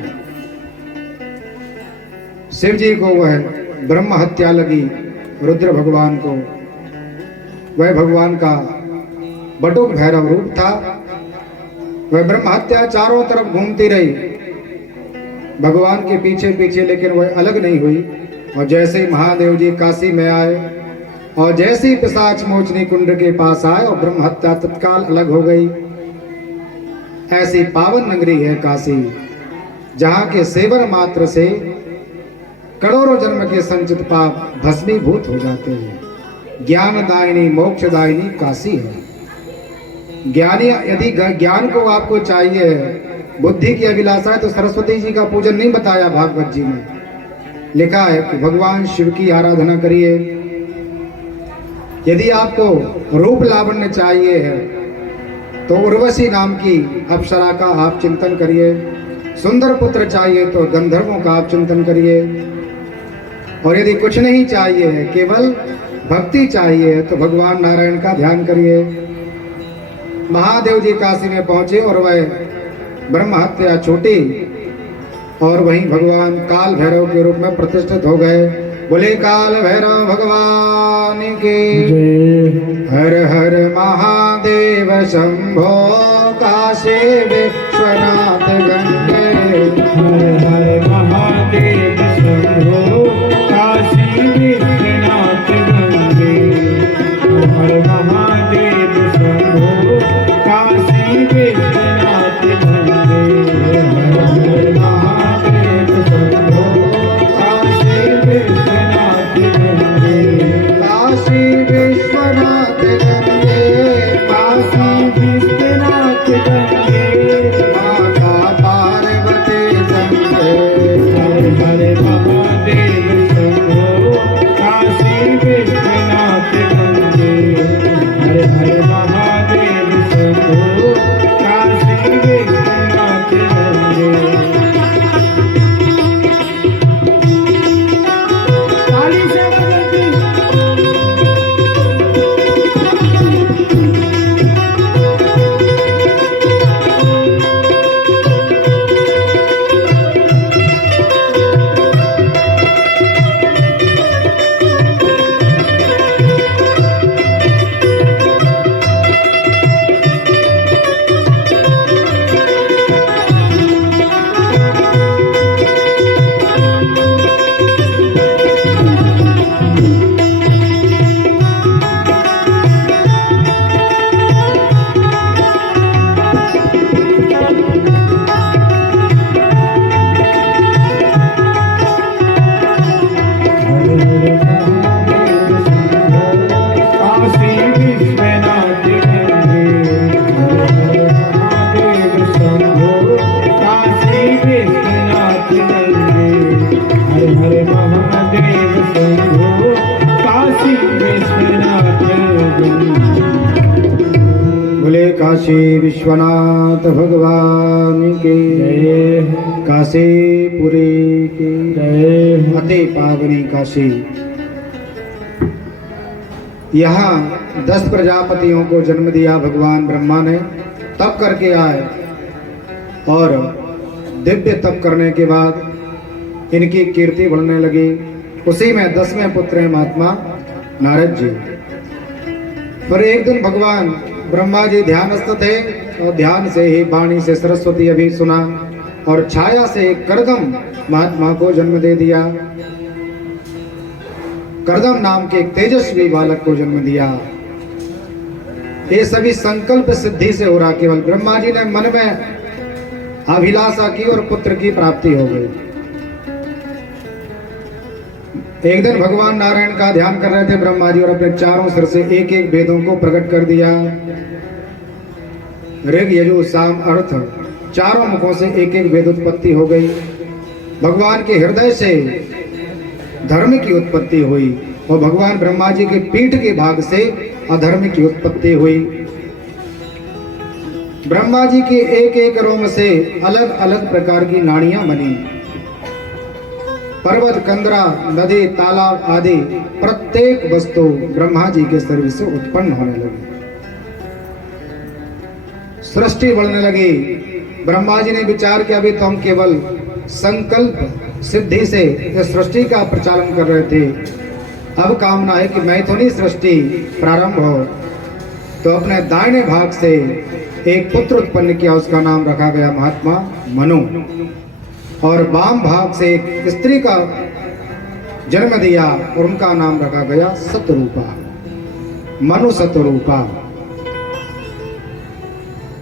शिव जी को वह ब्रह्म हत्या लगी, रुद्र भगवान को, वह भगवान का बटुक भैरव रूप था। वह ब्रह्म हत्या चारों तरफ घूमती रही भगवान के पीछे पीछे, लेकिन वह अलग नहीं हुई। और जैसे ही महादेव जी काशी में आए और जैसे ही पिशाच मोचनी कुंड के पास आए और ब्रह्म हत्या तत्काल अलग हो गई। ऐसी पावन नगरी है काशी, जहां के सेवन मात्र से करोड़ों जन्म के संचित पाप भस्मीभूत हो जाते हैं। ज्ञानदायिनी मोक्षदायिनी काशी है। ज्ञानी यदि ज्ञान को आपको चाहिए, बुद्धि की अभिलाषा है, तो सरस्वती जी का पूजन नहीं बताया भागवत जी में, लिखा है कि भगवान शिव की आराधना करिए। यदि आपको रूप लावण्य चाहिए है तो उर्वशी नाम की अप्सरा का आप चिंतन करिए। सुंदर पुत्र चाहिए तो गंधर्वों का आप चिंतन करिए। और यदि कुछ नहीं चाहिए है, केवल भक्ति चाहिए, तो भगवान नारायण का ध्यान करिए। महादेव जी काशी में पहुंचे और वह ब्रह्म हत्या छूटी और वहीं भगवान काल भैरव के रूप में प्रतिष्ठित हो गए। बोले काल भैरव भगवान की हर हर महादेव शंभो काशी विश्वनाथ गंगे। हर हर महादेव शंभो काशी विश्वनाथ गंगे। हर महादेव शंभो काशी विश्वनाथ गंगे। हर महादेव शंभो काशी विश्वनाथ गंगे। काशी विश्वनाथ गंगे, काशी विश्वनाथ गंगे। माता पार्वती गंगे। हर हर महादेव शंभो काशी विश्वनाथ गंगे। हर हर महादेव शंभो काशी विश्वनाथ गंगे। ताली से बजाती बोले काशी विश्वनाथ भगवान की जय। काशीपुरी की जय। अति पावनी काशी। यहाँ 10 प्रजापतियों को जन्म दिया भगवान ब्रह्मा ने, तप करके आए और दिव्य तप करने के बाद इनकी कीर्ति बढ़ने लगी। उसी में 10वें पुत्र हैं महात्मा नारद जी। पर एक दिन भगवान ब्रह्मा जी ध्यानस्थ थे और ध्यान से ही वाणी से सरस्वती अभी सुना और छाया से एक करदम महात्मा को जन्म दे दिया। करदम नाम के एक तेजस्वी बालक को जन्म दिया। ये सभी संकल्प सिद्धि से हो रहा। केवल ब्रह्मा जी ने मन में अभिलाषा की और पुत्र की प्राप्ति हो गई। एक दिन भगवान नारायण का ध्यान कर रहे थे ब्रह्मा जी और अपने चारों सिर से एक एक वेदों को प्रकट कर दिया। ऋग यजु साम अर्थ चारों मुखों से एक एक वेद उत्पत्ति हो गई। भगवान के हृदय से धर्म की उत्पत्ति हुई और भगवान ब्रह्मा जी के पीठ के भाग से अधर्म की उत्पत्ति हुई। ब्रह्मा जी के एक एक रोम से अलग अलग प्रकार की नाड़ियां बनी। पर्वत, कंदरा, नदी, तालाब आदि प्रत्येक वस्तु ब्रह्मा जी के शरीर से उत्पन्न होने लगी। सृष्टि बढ़ने लगी। ब्रह्मा जी ने विचार किया अभी तो हम केवल संकल्प सिद्धि से इस सृष्टि का प्रचालन कर रहे थे। अब कामना है कि मैथुनी सृष्टि प्रारंभ हो। तो अपने दाहिने भाग से एक पुत्र उत्पन्न किया, उसका नाम रखा गया महात्मा मनु। और वाम भाग से एक स्त्री का जन्म दिया और उनका नाम रखा गया सतरूपा, मनु सतरूपा।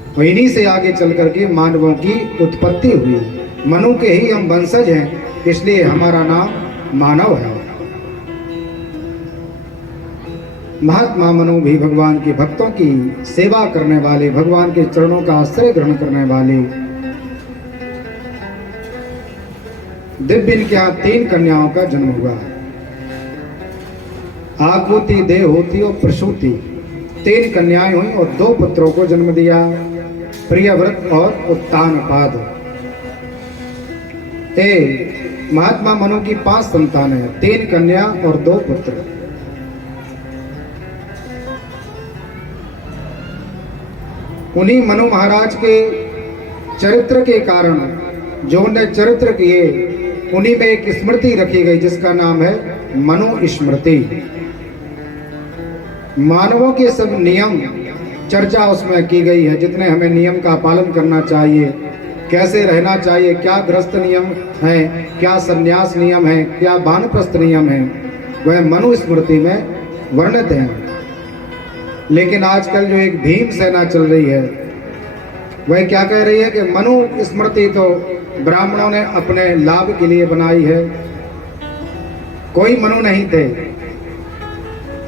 और इन्हीं से आगे चल करके मानवों की उत्पत्ति हुई। मनु के ही हम वंशज हैं, इसलिए हमारा नाम मानव है। महात्मा मनु भी भगवान के भक्तों की सेवा करने वाले, भगवान के चरणों का आश्रय ग्रहण करने वाले। दिव्य इनके यहाँ 3 कन्याओं का जन्म हुआ। आकुति, देवहूति और प्रसूति 3 कन्याएं हुई और 2 पुत्रों को जन्म दिया, प्रियव्रत और उत्तानपाद। महात्मा मनु की 5 संतानें हैं, 3 कन्या और 2 पुत्र। उन्हीं मनु महाराज के चरित्र के कारण जो उन्हें चरित्र किए, उन्हीं में एक स्मृति रखी गई जिसका नाम है मनु स्मृति। मानवों के सब नियम चर्चा उसमें की गई है, जितने हमें नियम का पालन करना चाहिए, कैसे रहना चाहिए, क्या गृहस्थ नियम है, क्या संन्यास नियम है, क्या वानप्रस्थ नियम है, वह मनु स्मृति में वर्णित है। लेकिन आजकल जो एक भीम सेना चल रही है, वह क्या कह रही है कि मनु स्मृति तो ब्राह्मणों ने अपने लाभ के लिए बनाई है, कोई मनु नहीं थे।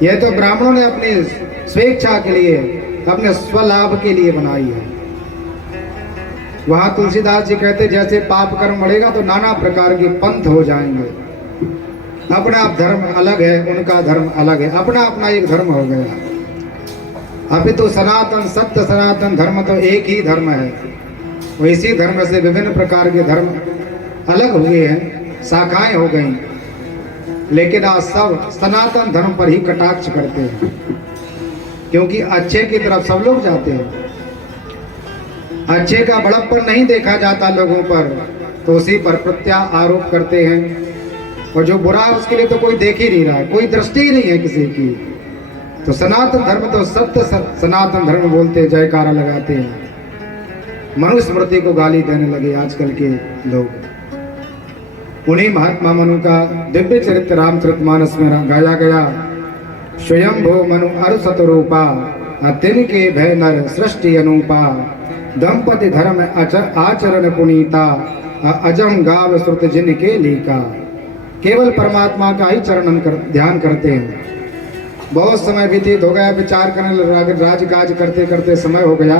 यह तो ब्राह्मणों ने अपनी स्वेच्छा के लिए, अपने स्वलाभ के लिए बनाई है। वहां तुलसीदास जी कहते जैसे पाप कर्म बढ़ेगा तो नाना प्रकार के पंथ हो जाएंगे। अपना धर्म अलग है, उनका धर्म अलग है, अपना अपना एक धर्म हो गया। अभी तो सनातन सत्य सनातन धर्म तो एक ही धर्म है। वो इसी धर्म से विभिन्न प्रकार के धर्म अलग हुए हैं, शाखाएं हो गई, लेकिन आज सब सनातन धर्म पर ही कटाक्ष करते हैं, क्योंकि अच्छे की तरफ सब लोग जाते हैं। अच्छे का बड़प्पन नहीं देखा जाता लोगों पर, तो उसी पर प्रत्यारोप करते हैं। और जो बुरा है उसके लिए तो कोई देख ही नहीं रहा है, कोई दृष्टि ही नहीं है किसी की। तो सनातन धर्म तो सत्य सनातन धर्म बोलते, जयकारा लगाते हैं। मनुस्मृति को गाली देने लगे आजकल के लोग। उन्हीं महात्मा मनु का दिव्य चरित्र रामचरितमानस में गाया गया। स्वयं भो मनु अरु सतरूपा, तिनके भय नर सृष्टि अनूपा, दंपति धर्म आचरण पुनीता, अजम गाव श्रुत जिन के लीका। केवल परमात्मा का ही ध्यान करते हैं। बहुत समय व्यतीत हो गया, विचार करने राजकाज करते करते समय हो गया,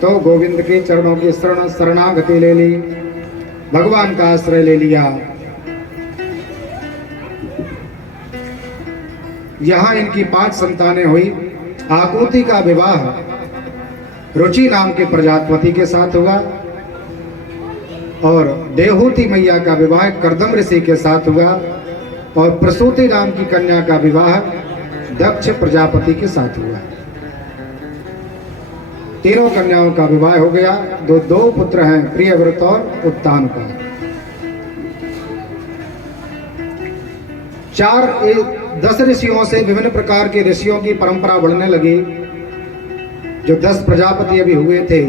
तो गोविंद के चरणों की शरणागति ले ली, भगवान का आश्रय ले लिया। यहाँ इनकी 5 संतानें हुई। आकुति का विवाह रुचि नाम के प्रजापति के साथ हुआ और देवहूति मैया का विवाह करदम ऋषि के साथ हुआ और प्रसूति नाम की कन्या का विवाह दक्ष प्रजापति के साथ हुआ। तीनों कन्याओं का विवाह हो गया। दो पुत्र हैं, प्रियव्रत और उत्तानपाद। 10 ऋषियों से विभिन्न प्रकार के ऋषियों की परंपरा बढ़ने लगी। जो 10 प्रजापति अभी हुए थे,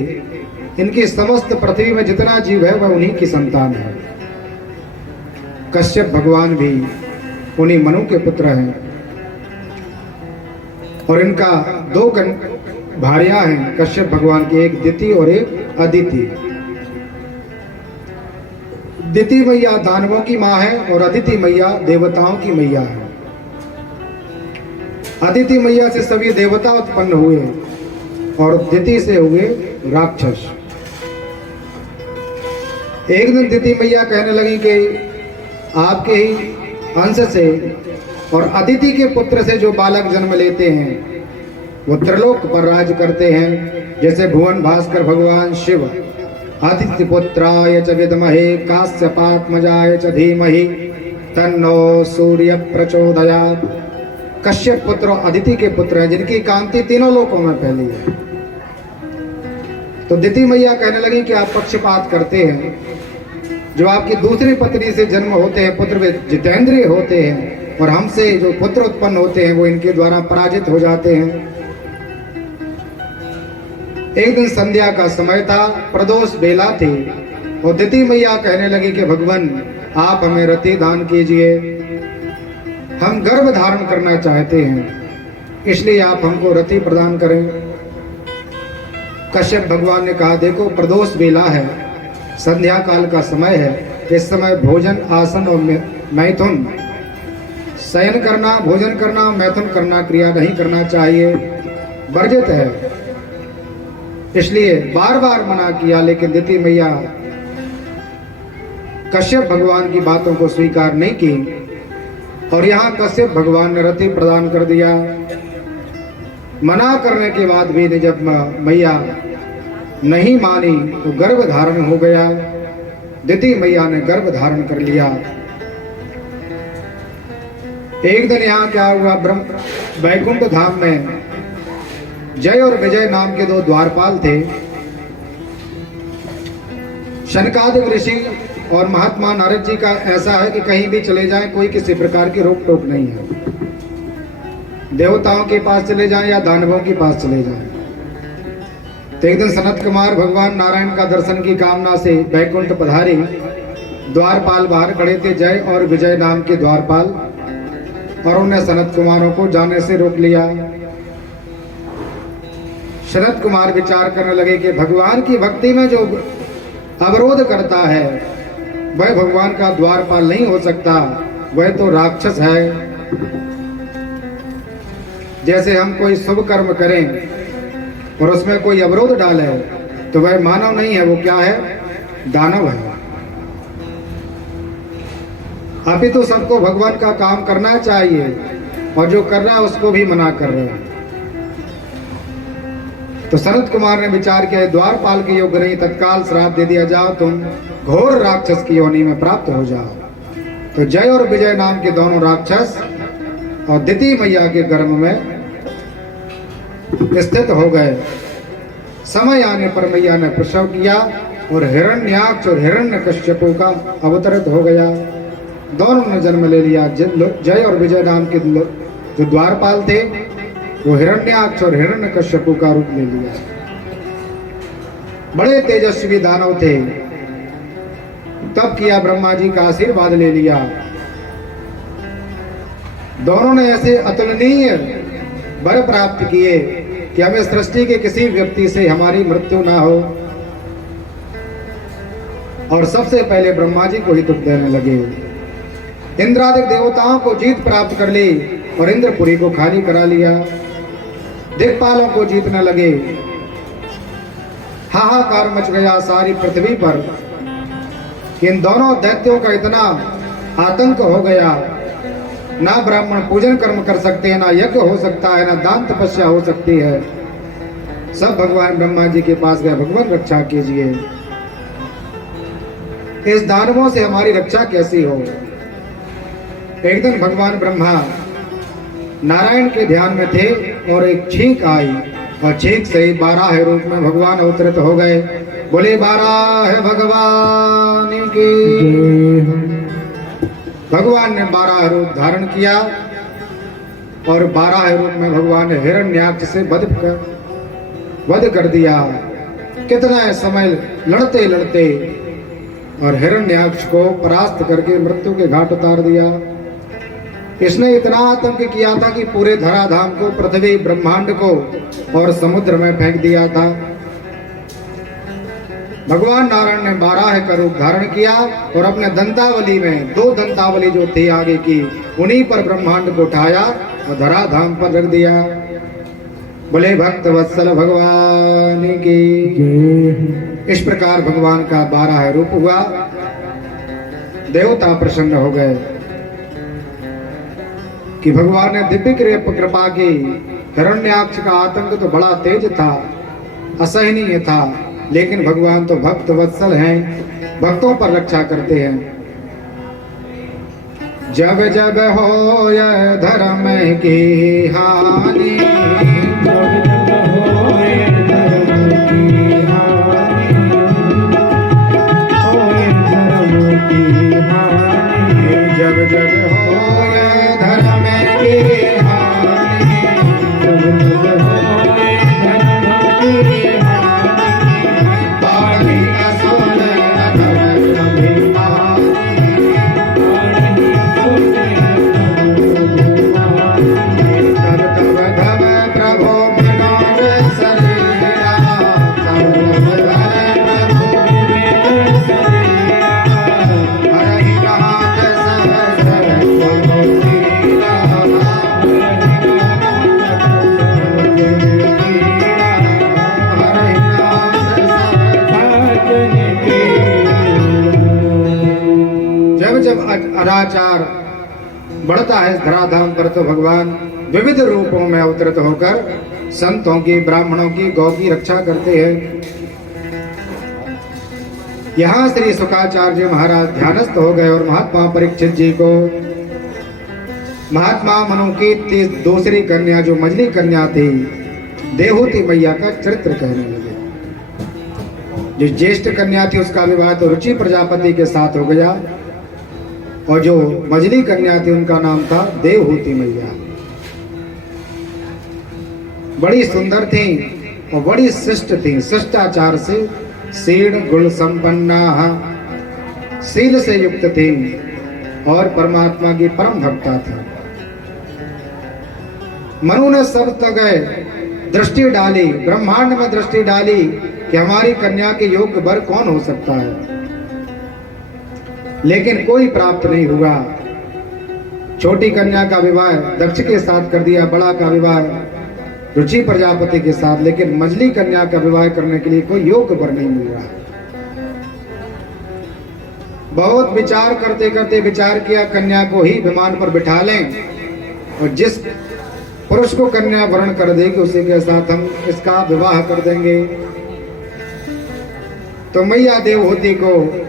इनकी समस्त पृथ्वी में जितना जीव है वह उन्हीं की संतान है। कश्यप भगवान भी उन्हीं मनु के पुत्र हैं और इनका 2 भार्या हैं कश्यप भगवान की, एक दिति और एक अदिति। दिति मैया दानवों की मां है और अदिति मैया देवताओं की मैया है। अदिति मैया से सभी देवता उत्पन्न हुए और दिति से हुए राक्षस। एक दिन दिति मैया कहने लगी कि आपके ही अंश से और अदिति के पुत्र से जो बालक जन्म लेते हैं वो त्रिलोक पर राज करते हैं। जैसे भुवन भास्कर भगवान शिव अदिति पुत्राय च विद्महे काश्यपात्मजाय च धीमहि तन्नो सूर्य प्रचोदयात्। कश्यप पुत्र और अदिति के पुत्र हैं जिनकी कांति तीनों लोकों में फैली है। तो दिति मैया कहने लगी कि आप पक्षपात करते हैं। जो आपकी दूसरी पत्नी से जन्म होते हैं पुत्र वे जितेंद्रिय होते हैं और हमसे जो पुत्र उत्पन्न होते हैं वो इनके द्वारा पराजित हो जाते हैं। एक दिन संध्या का समय था, प्रदोष बेला थी और दिति मैया कहने लगी कि भगवान आप हमें रति दान कीजिए, हम गर्भ धारण करना चाहते हैं, इसलिए आप हमको रति प्रदान करें। कश्यप भगवान ने कहा देखो प्रदोष बेला है, संध्या काल का समय है, इस समय भोजन आसन और मैथुन शयन करना, भोजन करना, मैथुन करना क्रिया नहीं करना चाहिए, वर्जित है। इसलिए बार बार मना किया, लेकिन दिति मैया कश्यप भगवान की बातों को स्वीकार नहीं की और यहाँ कश्यप भगवान ने रति प्रदान कर दिया। मना करने के बाद भी जब मैया नहीं मानी तो गर्भ धारण हो गया। दिति मैया ने गर्भ धारण कर लिया। एक दिन यहाँ क्या हुआ, वैकुंठ धाम में जय और विजय नाम के 2 द्वारपाल थे। शनकादिक ऋषि और महात्मा नारद जी का ऐसा है कि कहीं भी चले जाएं कोई किसी प्रकार की रोक टोक नहीं है। देवताओं के पास चले जाएं या दानवों के पास चले जाएं। तो एक दिन सनत कुमार भगवान नारायण का दर्शन की कामना से वैकुंठ पधारी। द्वारपाल बाहर खड़े थे, जय और विजय नाम के द्वारपाल, और उन्हें सनत कुमारों को जाने से रोक लिया। सनत कुमार विचार करने लगे कि भगवान की भक्ति में जो अवरोध करता है वह भगवान का द्वारपाल नहीं हो सकता, वह तो राक्षस है। जैसे हम कोई शुभ कर्म करें और उसमें कोई अवरोध डाले तो वह मानव नहीं है, वो क्या है, दानव है। अभी तो सबको भगवान का काम करना चाहिए और जो कर रहा है उसको भी मना कर रहे हैं। तो सनत कुमार ने विचार किया द्वारपाल के योग्य नहीं, तत्काल श्राप दे दिया जाओ, तुम घोर राक्षस की योनि में प्राप्त हो जाओ। तो जय और विजय नाम के दोनों राक्षस और दिति मैया के गर्भ में स्थित हो गए। समय आने पर मैया ने प्रसव किया और हिरण्याक्ष और हिरण्यकश्यपु का अवतरित हो गया। दोनों ने जन्म ले लिया। जय और विजय नाम के जो द्वारपाल थे वो हिरण्याक्ष और हिरण्यकश्यपु का रूप ले लिया। बड़े तेजस्वी दानव थे। तब किया, ब्रह्मा जी का आशीर्वाद ले लिया। दोनों ने ऐसे अतुलनीय वर प्राप्त किए कि हमें सृष्टि के किसी व्यक्ति से हमारी मृत्यु ना हो। और सबसे पहले ब्रह्मा जी को ही दुख देने लगे। इंद्रादिक देवताओं को जीत प्राप्त कर ली और इंद्रपुरी को खाली करा लिया। दिक्पालों को जीतने लगे। हाहाकार मच गया सारी पृथ्वी पर। इन दोनों दैत्यों का इतना आतंक हो गया, ना ब्राह्मण पूजन कर्म कर सकते हैं, ना यज्ञ हो सकता है, ना दान तपस्या हो सकती है। सब भगवान ब्रह्मा जी के पास गए, भगवान रक्षा कीजिए, इस दानवों से हमारी रक्षा कैसी हो। एक दिन भगवान ब्रह्मा नारायण के ध्यान में थे और एक छींक आई और छींक से ही 12 रूप में भगवान अवतरित हो गए। बोले 12 है भगवान की। भगवान ने 12 रूप धारण किया और 12 रूप में भगवान ने हिरण्याक्ष से वध कर दिया। कितना समय लड़ते लड़ते और हिरण्याक्ष को परास्त करके मृत्यु के घाट उतार दिया। इसने इतना आतंक किया था कि पूरे धराधाम को, पृथ्वी ब्रह्मांड को और समुद्र में फेंक दिया था। भगवान नारायण ने 12 का रूप धारण किया और अपने दंतावली में 2 दंतावली जो थी आगे की, उन्हीं पर ब्रह्मांड को उठाया और धराधाम पर रख दिया। बोले भक्त वत्सल भगवान की। इस प्रकार भगवान का 12 रूप हुआ। देवता प्रसन्न हो गए कि भगवान ने दिव्य कृपा की। हिरण्याक्ष का आतंक तो बड़ा तेज था, असहनीय था, लेकिन भगवान तो भक्त वत्सल हैं, भक्तों पर रक्षा करते हैं। जब जब हो यह धर्म की हानि, जब जब हो यह धर्म की हानि, जब जब हो धर्म की हानि, सुन अनाचार बढ़ता है धराधाम पर, तो भगवान विविध रूपों में अवतरित होकर संतों की, ब्राह्मणों की, गौ की रक्षा करते हैं। यहाँ श्री शुकाचार्य महाराज ध्यानस्थ हो गए और महात्मा परीक्षित जी को महात्मा मनु की दूसरी कन्या, जो मझली कन्या थी, देवहूति मैया का चरित्र कहने लगे। जो ज्येष्ठ कन्या थी उसका विवाह तो रुचि प्रजापति के साथ हो गया, और जो मझली कन्या थी उनका नाम था देवहूति मैया। बड़ी सुंदर थी और बड़ी शिष्ट थी, शिष्टाचार से शील गुण संपन्ना, शील से युक्त थी और परमात्मा की परम भक्ता थी। मनु ने सब जगह दृष्टि डाली, ब्रह्मांड में दृष्टि डाली कि हमारी कन्या के योग्य वर कौन हो सकता है, लेकिन कोई प्राप्त नहीं हुआ। छोटी कन्या का विवाह दक्ष के साथ कर दिया, बड़ा का विवाह रुचि प्रजापति के साथ, लेकिन मझली कन्या का विवाह करने के लिए कोई योग्य वर नहीं मिल रहा। बहुत विचार करते करते विचार किया, कन्या को ही विमान पर बिठा लें और जिस पुरुष को कन्या वर्ण कर देगी उसी के साथ हम इसका विवाह कर देंगे। तो मैया देवहूति को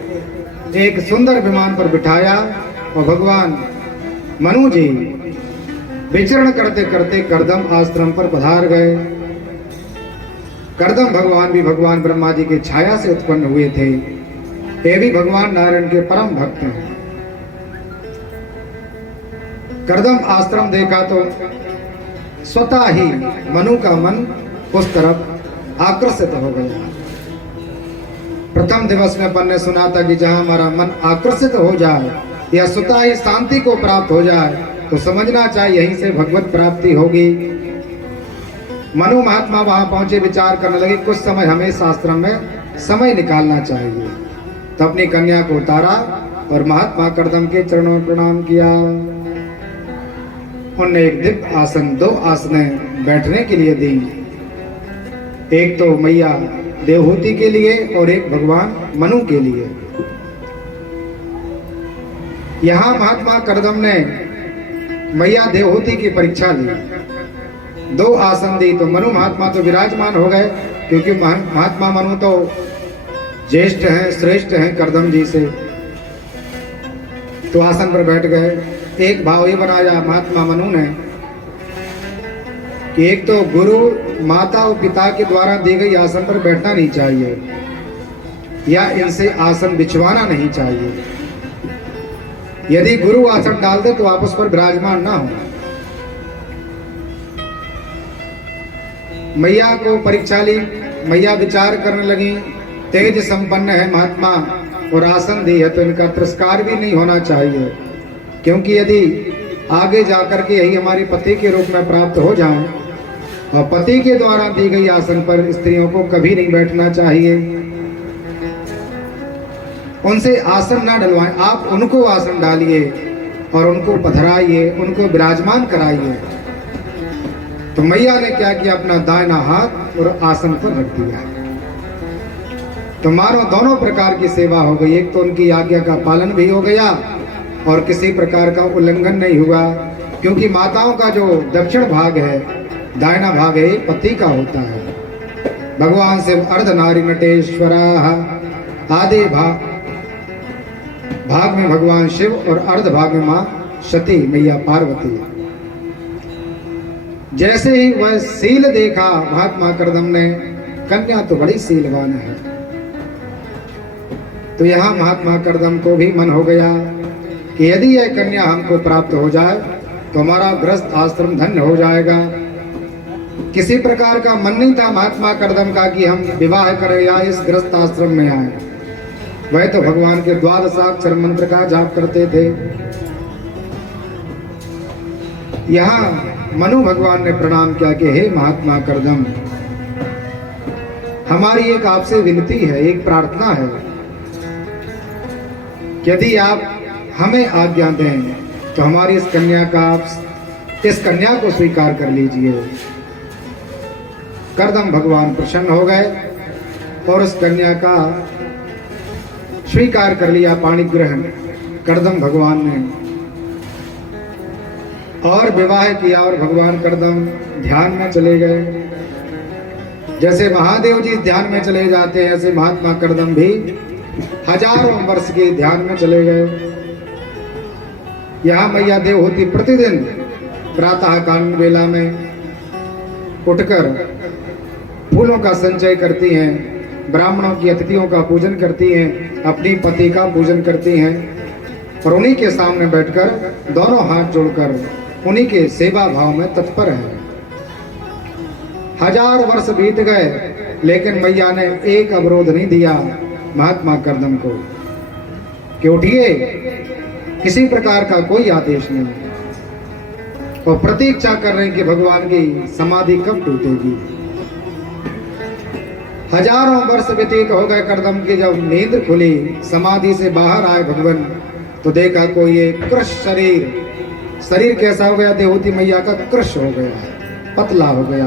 एक सुंदर विमान पर बिठाया और भगवान मनु जी विचरण करते करते कर्दम आश्रम पर पधार गए। कर्दम भगवान भी भगवान ब्रह्मा जी की छाया से उत्पन्न हुए थे। ये भी भगवान नारायण के परम भक्त हैं। कर्दम आश्रम देखा तो स्वतः ही मनु का मन उस तरफ आकर्षित हो गया। प्रथम दिवस में अपन ने सुना था कि जहां हमारा मन आकर्षित हो जाए या स्वतः ही शांति को प्राप्त हो जाए तो समझना चाहिए यहीं से भगवत प्राप्ति होगी। मनु महात्मा वहां पहुंचे, विचार करने लगे कुछ समय हमें शास्त्र में समय निकालना चाहिए। तो अपनी कन्या को उतारा और महात्मा कर्दम के चरणों में प्रणाम किया। उन्होंने एक दिव्य आसन, 2 आसनें बैठने के लिए दी, एक तो मैया देवहूति के लिए और एक भगवान मनु के लिए। यहां महात्मा कर्दम ने मैया देवहूति की परीक्षा ली, 2 आसन दी, तो मनु महात्मा तो विराजमान हो गए, क्योंकि महात्मा मनु तो ज्येष्ठ हैं, श्रेष्ठ हैं कर्दम जी से, तो आसन पर बैठ गए। एक भाव ये बनाया महात्मा मनु ने कि एक तो गुरु माता और पिता के द्वारा दी गई आसन पर बैठना नहीं चाहिए या इनसे आसन बिछवाना नहीं चाहिए। यदि गुरु आसन डाल दे तो आप उस पर विराजमान ना हो। मैया को परीक्षा ली, मैया विचार करने लगी, तेज संपन्न है महात्मा और आसन दी है तो इनका तिरस्कार भी नहीं होना चाहिए, क्योंकि यदि आगे जाकर के यही हमारे पति के रूप में प्राप्त हो जाए और पति के द्वारा दी गई आसन पर स्त्रियों को कभी नहीं बैठना चाहिए। उनसे आसन ना डलवाएं, आप उनको आसन डालिए और उनको पधराइए, उनको विराजमान कराइए। तो मैया ने क्या किया, अपना दाहिना हाथ और आसन पर रख दिया। तो मानो दोनों प्रकार की सेवा हो गई, एक तो उनकी आज्ञा का पालन भी हो गया और किसी प्रकार का उल्लंघन नहीं हुआ, क्योंकि माताओं का जो दक्षिण भाग है, दाहिना भाग है, पति का होता है। भगवान शिव अर्ध नारी नटेश्वरा आदि भाग में भगवान शिव और अर्ध भाग में मां सती मैया पार्वती। जैसे ही वह सील देखा महात्मा करदम ने, कन्या तो बड़ी सीलवान है, तो यहाँ महात्मा करदम को भी मन हो गया कि यदि यह कन्या हमको प्राप्त हो जाए तो हमारा गृहस्थ आश्रम धन्य हो जाएगा। किसी प्रकार का मन नहीं था महात्मा करदम का कि हम विवाह करें या इस गृहस्थ आश्रम में आए। वह तो भगवान के द्वादशाक्षर मंत्र का जाप करते थे। यहाँ मनु भगवान ने प्रणाम किया कि हे महात्मा करदम, हमारी एक आपसे विनती है, एक प्रार्थना है, यदि आप हमें आज्ञा दें तो हमारी इस कन्या को स्वीकार कर लीजिए। करदम भगवान प्रसन्न हो गए और उस कन्या का स्वीकार कर लिया, पाणी ग्रहण करदम भगवान ने, और विवाह किया। और भगवान करदम ध्यान में चले गए। जैसे महादेव जी ध्यान में चले जाते हैं, ऐसे महात्मा करदम भी हजारों वर्ष के ध्यान में चले गए। यहाँ मैया देवहूति प्रतिदिन प्रातः काल वेला में उठकर फूलों का संचय करती हैं, ब्राह्मणों की अतिथियों का पूजन करती हैं, अपनी पति का पूजन करती हैं और उन्हीं के सामने बैठकर दोनों हाथ जोड़कर उन्हीं के सेवा भाव में तत्पर है। हजार वर्ष बीत गए लेकिन मैया ने एक अवरोध नहीं दिया महात्मा करदम को कि उठिए, किसी प्रकार का कोई आदेश नहीं। और प्रतीक्षा कर रहे हैं कि भगवान की समाधि कब टूटेगी। हजारों वर्ष व्यतीत हो गए करदम की। जब नींद खुली, समाधि से बाहर आए भगवान, तो देखा कोई एक कृश शरीर कैसा हो गया, देवहूति मैया का कृश हो गया, पतला हो गया,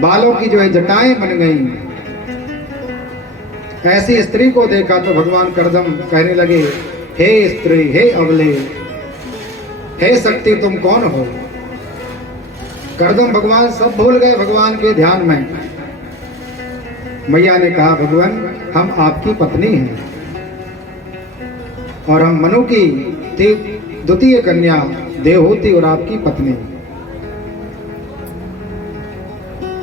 बालों की जो है जटाएं बन गई। ऐसी स्त्री को देखा तो भगवान करदम कहने लगे, हे स्त्री, हे अबले, हे शक्ति, तुम कौन हो। करदम भगवान सब भूल गए भगवान के ध्यान में। मैया ने कहा, भगवान हम आपकी पत्नी हैं और हम मनु की द्वितीय कन्या देवहूति और आपकी पत्नी।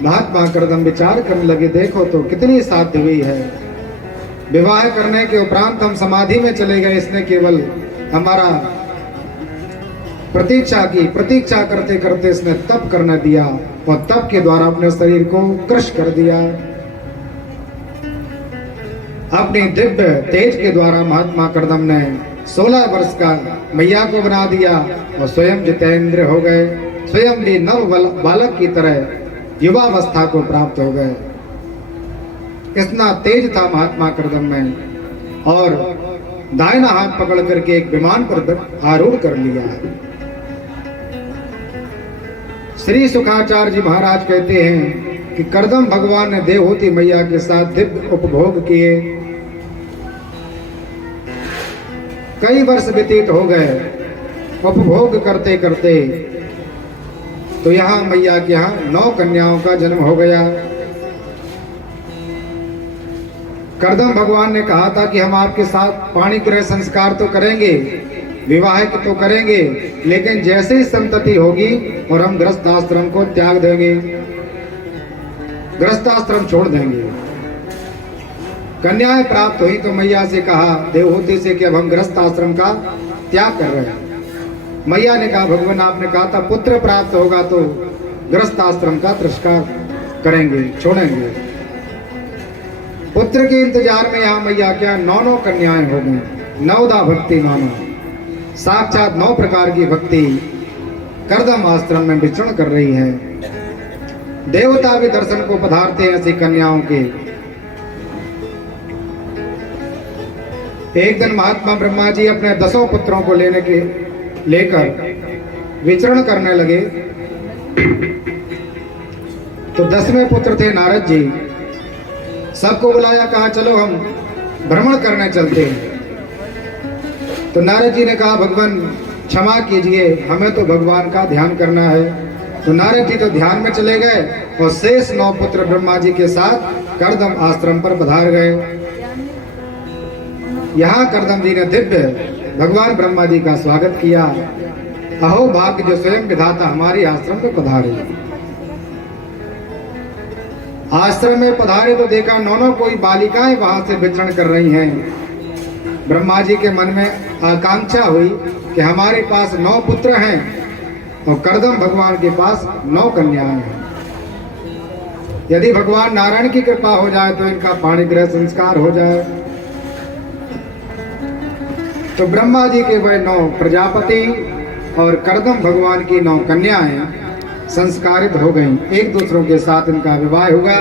महात्मा करदम विचार करने लगे, देखो तो कितनी साध्य हुई है। विवाह करने के उपरांत हम समाधि में चले गए, इसने केवल हमारा प्रतीक्षा करते करते इसने तप करने दिया और तप के द्वारा अपने शरीर को कृश कर दिया। अपने दिव्य तेज के द्वारा महात्मा करदम ने 16 वर्ष का मैया को बना दिया और स्वयं जितेंद्र हो गए। स्वयं भी नव बालक की तरह युवावस्था को प्राप्त हो गए। इतना तेज था महात्मा करदम में। और दाहिना हाथ पकड़ करके एक विमान पर आरूढ़ कर लिया। श्री सुखाचार्य जी महाराज कहते हैं कि करदम भगवान ने देवहूति मैया के साथ दिव्य उपभोग किए। कई वर्ष व्यतीत हो गए उपभोग करते करते, तो यहाँ मैया के यहाँ 9 कन्याओं का जन्म हो गया। करदम भगवान ने कहा था कि हम आपके साथ पाणी ग्रह संस्कार तो करेंगे, विवाहित तो करेंगे, लेकिन जैसे ही संतति होगी और हम गृहस्थ आश्रम को त्याग देंगे, गृहस्थ आश्रम छोड़ देंगे। कन्याएं प्राप्त हुई तो मैया से कहा देवहूति से कि अब हम गृहस्थ आश्रम का त्याग कर रहे हैं। मैया ने कहा भगवान आपने कहा था पुत्र प्राप्त होगा तो गृहस्थ आश्रम का तिरस्कार करेंगे, छोड़ेंगे। पुत्र के इंतजार में यहाँ मैया क्या 9 कन्याएं हो गई। 9 भक्ति मानो, साक्षात 9 प्रकार की भक्ति करदम आश्रम में विचरण कर रही है। देवता भी दर्शन को पधारते हैं ऐसी कन्याओं के। एक दिन महात्मा ब्रह्मा जी अपने 10 पुत्रों को लेकर विचरण करने लगे तो 10वें पुत्र थे नारद जी। सबको बुलाया, कहा चलो हम भ्रमण करने चलते हैं। तो नारद जी ने कहा भगवान क्षमा कीजिए, हमें तो भगवान का ध्यान करना है। तो नारद जी तो ध्यान में चले गए और शेष 9 पुत्र ब्रह्मा जी के साथ करदम आश्रम पर पधार गए। यहाँ करदम जी ने दिव्य भगवान ब्रह्मा जी का स्वागत किया। अहो भाग्य जो स्वयं विधाता हमारी आश्रम में पधारे। आश्रम में पधारे तो देखा 9 कोई बालिकाएं वहां से विचरण कर रही हैं। ब्रह्मा जी के मन में आकांक्षा हुई कि हमारे पास 9 पुत्र हैं और करदम भगवान के पास 9 कन्याएं हैं। यदि भगवान नारायण की कृपा हो जाए तो इनका पाणिग्रह संस्कार हो जाए। तो ब्रह्मा जी के वह 9 प्रजापति और करदम भगवान की 9 कन्याएं संस्कारित हो गईं। एक दूसरों के साथ इनका विवाह हुआ